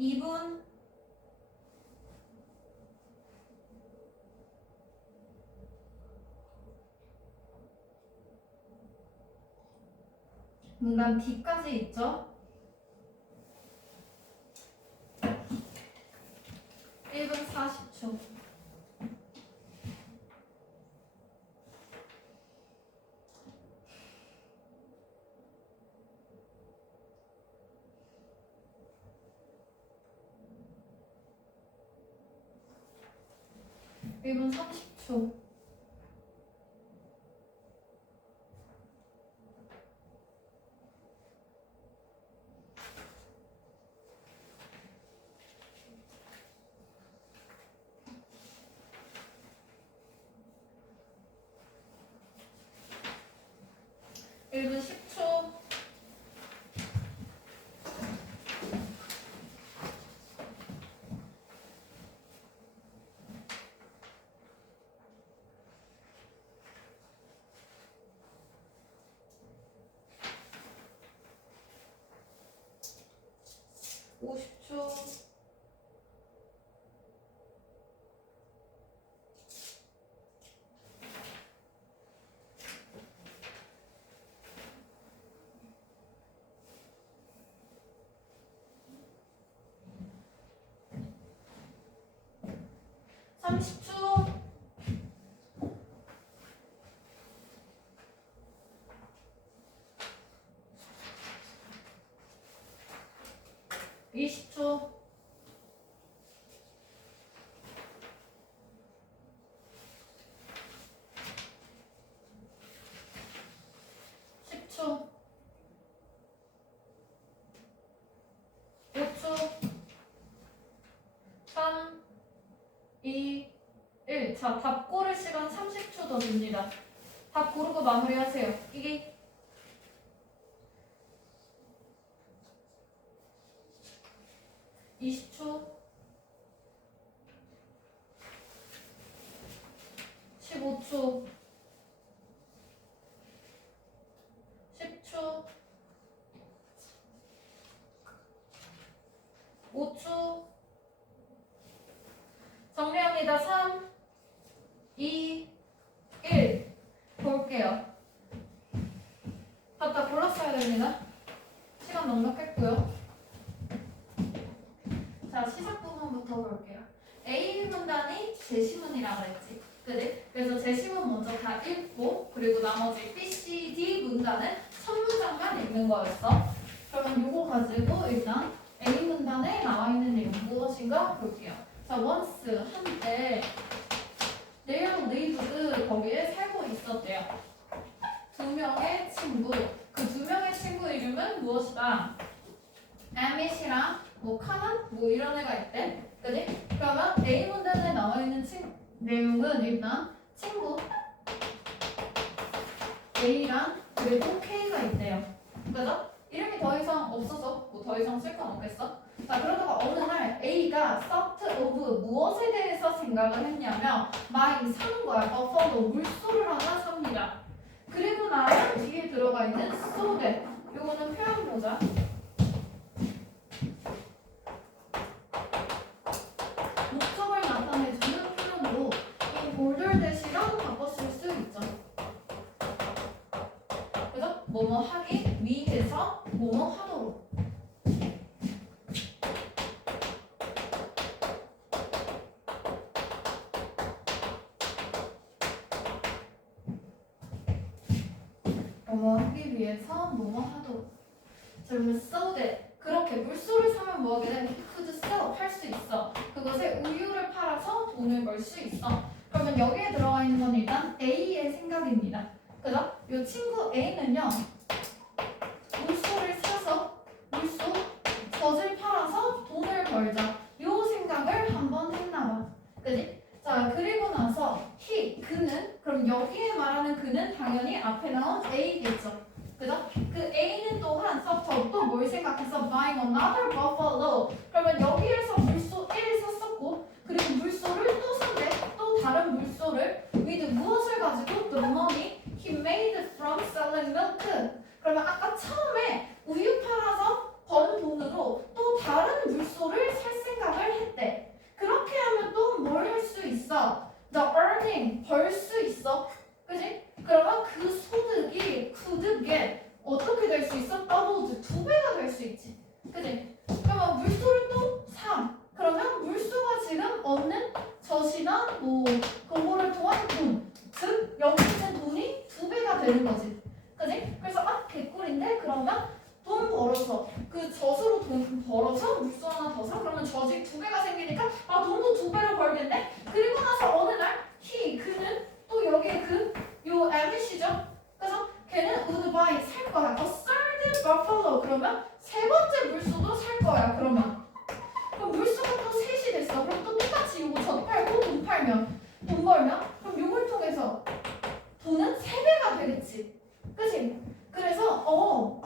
2분 문단 D까지 있죠? 1분 40초. 일분 30초. 일분 10초. 오십 초. 30초. 20초. 10초. 5초. 3, 2, 1. 자, 답 고를 시간 30초 더 줍니다. 답 고르고 마무리하세요. 이게 20초. 15초. 10초. 5초. 정리합니다. 3, 2, 1. 볼게요. 답 다 골랐어야 됩니다. 시간 넉넉했고요. 자, 시작 부분부터 볼게요. A 문단이 제시문이라고 했지. 그래? 그래서 제시문 먼저 다 읽고 그리고 나머지 B, C, D 문단은 첫 문장만 읽는 거였어. 그러면 요거 가지고 일단 A 문단에 나와 있는 내용 무엇인가 볼게요. 자, once 한때 they lived 거기에 살고 있었대요. 두 명의 친구. 그 두 명의 친구 이름은 무엇이다? 에밋이랑 뭐 카난 뭐 이런 애가 있대. 그지? 그러면 A 문단에 나와 있는 내용은 일단 친구 A랑 그리고 K가 있대요. 그죠? 이름이 더 이상 없어서 뭐 더 이상 쓸 건 없겠어? 자, 그러다가 어느 날 A가 thought of 무엇에 대해서 생각을 했냐면 많이 사는 거야. buffalo 물소를 하나 삽니다. 그리고 나면 뒤에 들어가 있는 so that 요거는 표현 보자. 목적을 나타내주는 표현으로 이 bolder that이랑 바꿨을 수 있죠. 그래서 뭐뭐 하기 위해서 뭐뭐 하도록. 뭐뭐 하기 위해서 뭐뭐 하도록. 그러면 so that 그렇게 물소를 사면 뭐하게 돼? He could sell 할 수 있어. 그것에 우유를 팔아서 돈을 벌 수 있어. 그러면 여기에 들어가 있는 건 일단 A의 생각입니다. 그죠? 이 친구 A는요 물소를 사서 물소 젖을 팔아서 돈을 벌자 요 생각을 한번 했나봐. 그지? 자, 그리고 나서 그는 그럼 여기에 말하는 그는 당연히 앞에 나온 A겠죠. 그죠? 그 A는 또한 또 뭘 생각해서 buying another buffalo. 그러면 여기에서 물소 1 샀었고 그리고 물소를 또 산대. 또 다른 물소를 with 무엇을 가지고 the money he made from selling milk. 그러면 아까 처음에 우유 팔아서 번 돈으로 또 다른 물소를 earning 벌 수 있어. 그지? 그러면 그 소득이 could get 어떻게 될 수 있어? doubled 2배가 될 수 있지. 그지? 그러면 물소를 또 사. 그러면 물소가 지금 얻는 젖이나 뭐 그거를 통한 돈, 즉 여기 있는 돈이 2배가 되는 거지. 그지? 그래서 개꿀인데 그러면 돈 벌어서 그 젖으로 돈 벌어서 물소 하나 더 사. 그러면 젖이 2배가 생기니까 돈도 2배를 벌겠네. 그리고 나서 어느 날 그는 또 여기에 요 M이시죠? 그래서 걔는 would buy 살 거야. A third buffalo. 그러면 세 번째 물소도 살 거야. 그럼 물소가 또 셋이 됐어. 그럼 또 똑같이 요거 젖 팔고 돈 팔면 돈 벌면 그럼 요걸 통해서 돈은 3배가 되겠지. 그치? 그래서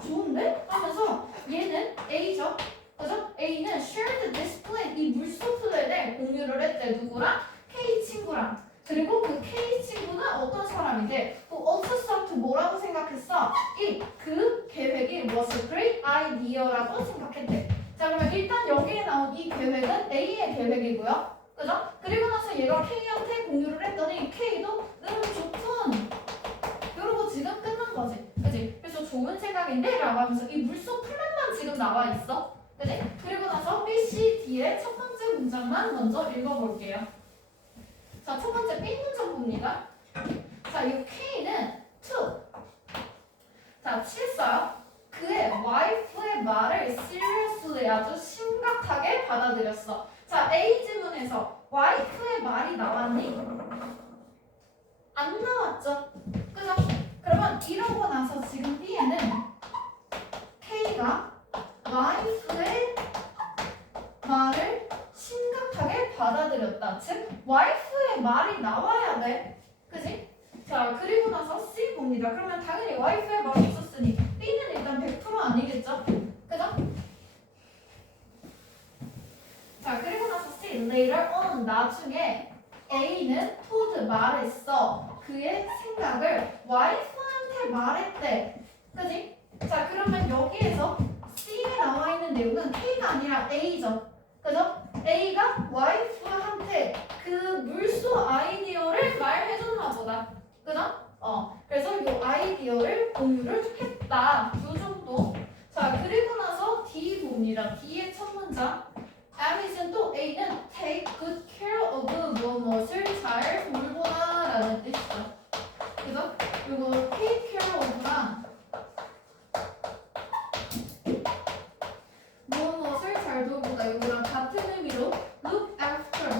좋은데? 하면서 얘는 A죠. 그죠? A는 shared this plan 이 물소 플랜을 공유를 했대. 누구랑? K 친구랑. 그리고 그 K 친구는 어떤 사람인데 also thought 뭐라고 생각했어? 그 계획이 was a great idea라고 생각했대. 자 그러면 일단 여기에 나온 이 계획은 A의 계획이고요. 그죠? 그리고 나서 얘가 K한테 공유를 했더니 K도 좋군. 이러고 지금 끝난 거지. 그지? 그래서 좋은 생각인데 라고 하면서 이 물소 플랜만 지금 나와 있어. 그지? 그리고 나서 B, C, D의 첫 번째 문장만 먼저 읽어볼게요. 자, 첫 번째 B 문장 봅니다. 자, 이 K는 to. 자, 취했어요. 그의 와이프의 말을 seriously 아주 심각하게 받아들였어. 자, A 지문에서 와이프의 말이 나왔니? 안 나왔죠? 그죠? 그러면 이러고 나서 지금 B에는 K가 와이프의 말을 심각하게 받아들였다. 즉, 와이프의 말이 나와야 돼. 그지? 자, 그리고 나서 C 봅니다. 그러면 당연히 와이프의 말이 있었으니 B는 일단 100% 아니겠죠? 그죠? 자, 그리고 나서 C, later on, 나중에 A는 told 말했어. 그의 생각을 와이프한테 말했대. 그지? 자, 그러면 여기에서 C에 나와 있는 내용은 K가 아니라 A죠. 그죠? A가 와이프한테 그 물소 아이디어를 말해줬나 보다. 그죠? 그래서 이 아이디어를 공유를 했다. 이 정도. 자, 그리고 나서 D 봅니다. D의 첫 문장. Amaz은 또 A는 take good care of 무엇을 잘 돌보다 라는 뜻이죠. 그죠? 이거 take care of랑 무엇을 잘 돌보다 이거랑 같은 의미로 look after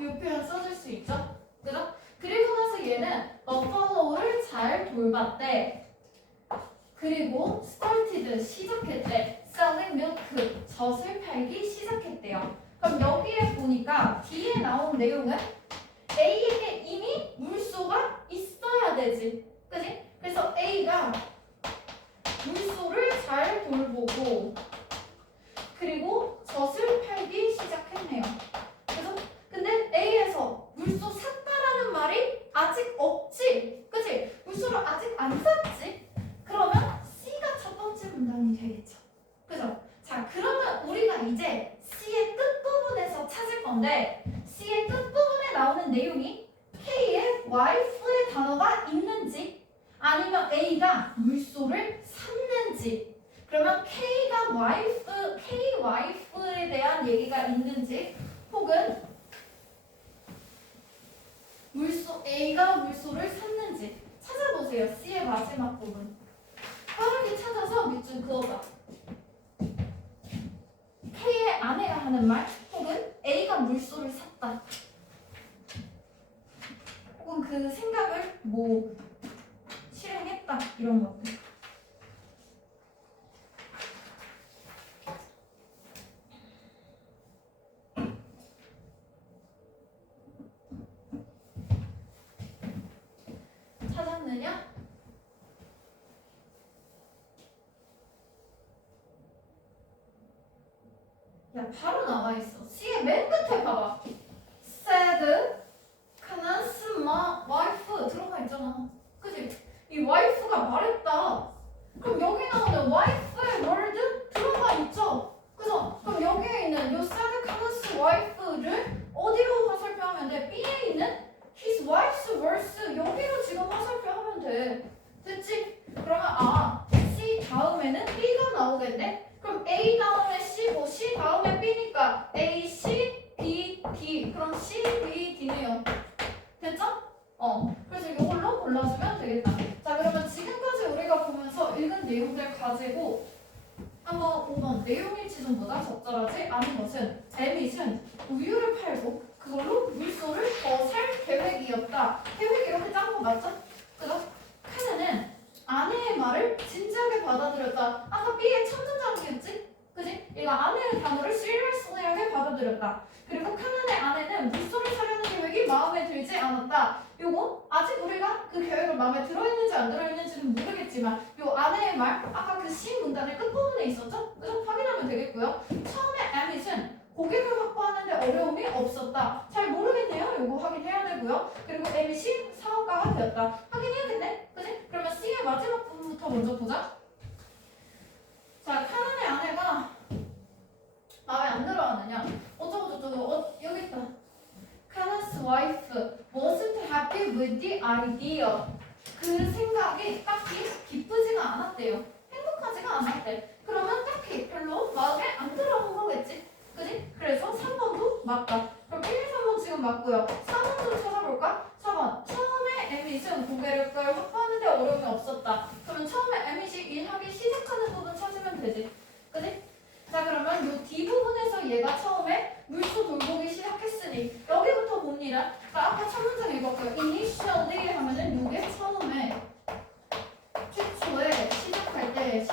이 표현 써줄 수 있죠. 그죠? 그리고 나서 얘는 buffalo를 잘 돌봤대. 그리고 started 시작했대. selling milk 젖을 팔기 시작했대요. 그럼 여기에 보니까 D에 나온 내용은 A에게 이미 물소가 있어야 되지. 그지? 그래서 A가 물소를 잘 돌보고 그리고 젖을 팔기 시작했네요. 그래서 근데 A에서 물소 샀다라는 말이 아직 없지. 그치? 물소를 아직 안 샀지. 그러면 C가 첫 번째 문장이 되겠죠. 그죠? 자, 그러면 우리가 이제 C의 끝부분에서 찾을 건데 C의 끝부분에 나오는 내용이 K의 wife의 단어가 있는지 아니면 A가 물소를 샀는지 그러면 K wife에 대한 얘기가 있는지 혹은 A가 물소를 샀는지 찾아보세요. C의 마지막 부분 빠르게 찾아서 밑줄 그어봐. K의 아내가 하는 말 혹은 A가 물소를 샀다 혹은 그 생각을 실행했다 이런 것들. 찾았느냐? 야, 바로 나와 있어. C의 맨 끝에 봐봐. said 그는 my wife 들어가 있잖아. 그지? 이 wife가 말했다. 그럼 여기 나오는 wife의 word 들어가 있죠. 그래서 그럼 여기에 있는 요 said 그는 wife를 어디로 화살표하면 돼? B에 있는 his wife 않았다. 요거 아직 우리가 그 계획을 마음에 들어있는지 안 들어있는지는 모르겠지만 요 안에의 말 아까 그 C 문단의 끝부분에 있었죠? 그래서 확인하면 되겠고요. 처음에 Mmit은 고객을 확보하는데 어려움이 없었다. 잘 모르겠네요. 요거 확인해야 되고요. 그리고 Mmit이 사업가가 되었다. 확인해야겠네. 그지? 그러면 C의 마지막 부분부터 먼저 보자. 자, 카난의 아내가 마음에 안 들어하느냐? 어쩌고저쩌고 여기 있다. Kanan's wife wasn't happy with the idea. 그 생각이 딱히 기쁘지가 않았대요. 행복하지가 않았대. 그러면 딱히 별로 마음에 안 들어온 거겠지? 그지? 그래서 3번도 맞다. 그럼 1, 3번 지금 맞고요. 4번 좀 찾아볼까? 4번. 처음에 에밋은 고객을 확보하는데 어려움이 없었다. 그러면 처음에 에밋이 일하기 시작하는 부분 찾으면 되지. 그지? 자, 그러면 이 D부분에서 얘가 처음에 물소 돌보기 시작했으니 여기부터 봅니다. 자, 아까 첫 문장 읽었고요. Initially 하면은 이게 처음에 최초에 시작할 때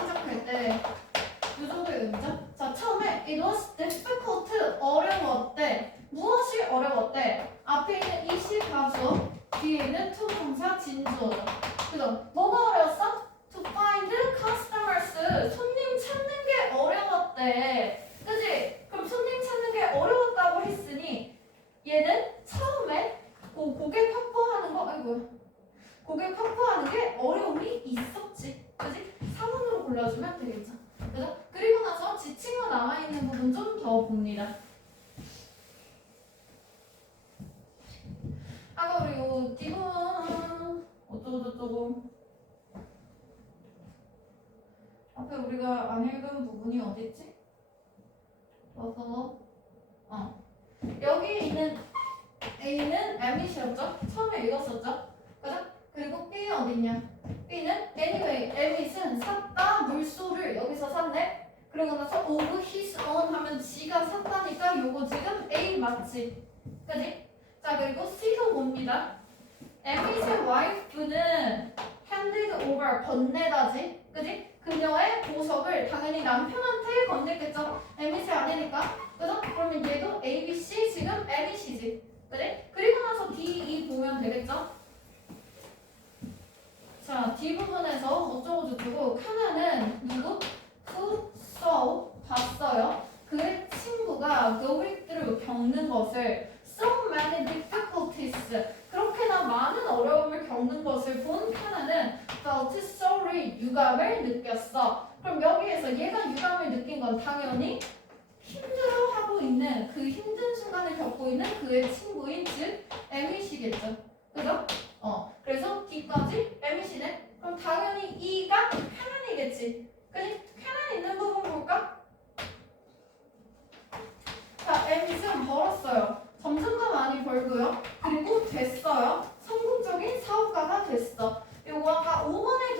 이 정도의 의미죠. 자, 처음에 it was difficult 어려웠대. 무엇이 어려웠대? 앞에 있는 이시 가주어, 뒤에 있는 to 동사 진주어죠. 그죠? 뭐가 어려웠어? To find customers. 손님 찾는 게 어려웠대. 그지? 그럼 손님 찾는 게 어려웠다고 했으니 얘는 처음에 고객 확보하는 거, 아이고, 고객 확보하는 게 어려움이 있었지. 그지? 4번으로 골라주면 되겠죠. 그죠? 그리고 나서 지칭어 남아있는 부분 좀 더 봅니다. 아까 우리 요 뒷부분 어쩌고저쩌고 앞에 우리가 안 읽은 부분이 어딨지? 여기 있는 A는 Mmit이었죠? 처음에 읽었었죠? 그죠? 그리고 B 어딨냐? B는 anyway, Mmit은 샀다 물소를 여기서 샀네? 그러고 나서 of his own 하면 지가 샀다니까 요거 지금 A 맞지? 그지? 자, 그리고 C도 봅니다. Mmit의 wife는 handed over 건네다지? 그지? 그녀의 보석을 당연히 남편한테 건넸겠죠? Mmit이 아니니까. 그죠? 그러면 얘도 A, B, C 지금 Mmit이지. 그래? 그리고 나서 D, E 보면 되겠죠? 자, D 부분에서 어쩌고저쩌고 카나는 누구? Who saw 봤어요. 그의 친구가 going through 겪는 것을 so many difficulties 그렇게나 많은 어려움을 겪는 것을 본 카나는 felt sorry 유감을 느꼈어. 그럼 여기에서 얘가 유감을 느낀 건 당연히 힘들어하고 있는 그 힘든 순간을 겪고 있는 그의 친구인 즉 에밋이겠죠. 그죠? 그래서 D까지 에밋이네. 그럼 당연히 E가 캐넌이겠지. 그지? 캐넌 있는 부분 볼까? 자, 에밋은 벌었어요. 점점 더 많이 벌고요. 그리고 됐어요. 성공적인 사업가가 됐어. 요거 아까 5번에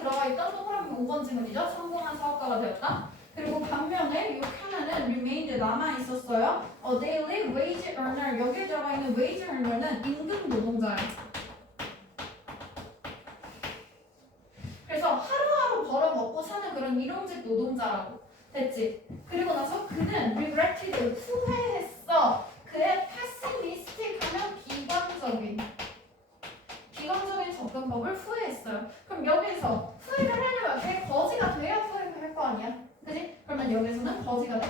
들어가 있던 동그라미 5번 지문이죠. 성공한 사업가가 되었다. 그리고 반면에 이 하나는 remained 남아 있었어요. daily wage earner 여기에 들어가 있는 wage earner는 임금 노동자예요. 그래서 하루하루 벌어 먹고 사는 그런 일용직 노동자라고 됐지. 그리고 나서 그는 regretted 후회했어. 그의 pessimistic 하면 비관적인 접근법을 후회했어요. 그럼 여기서 후회를 하려면 걔 거지가 돼야 후회를 할 거 아니야. 그지? 그러면 여기서는 거지가 돼.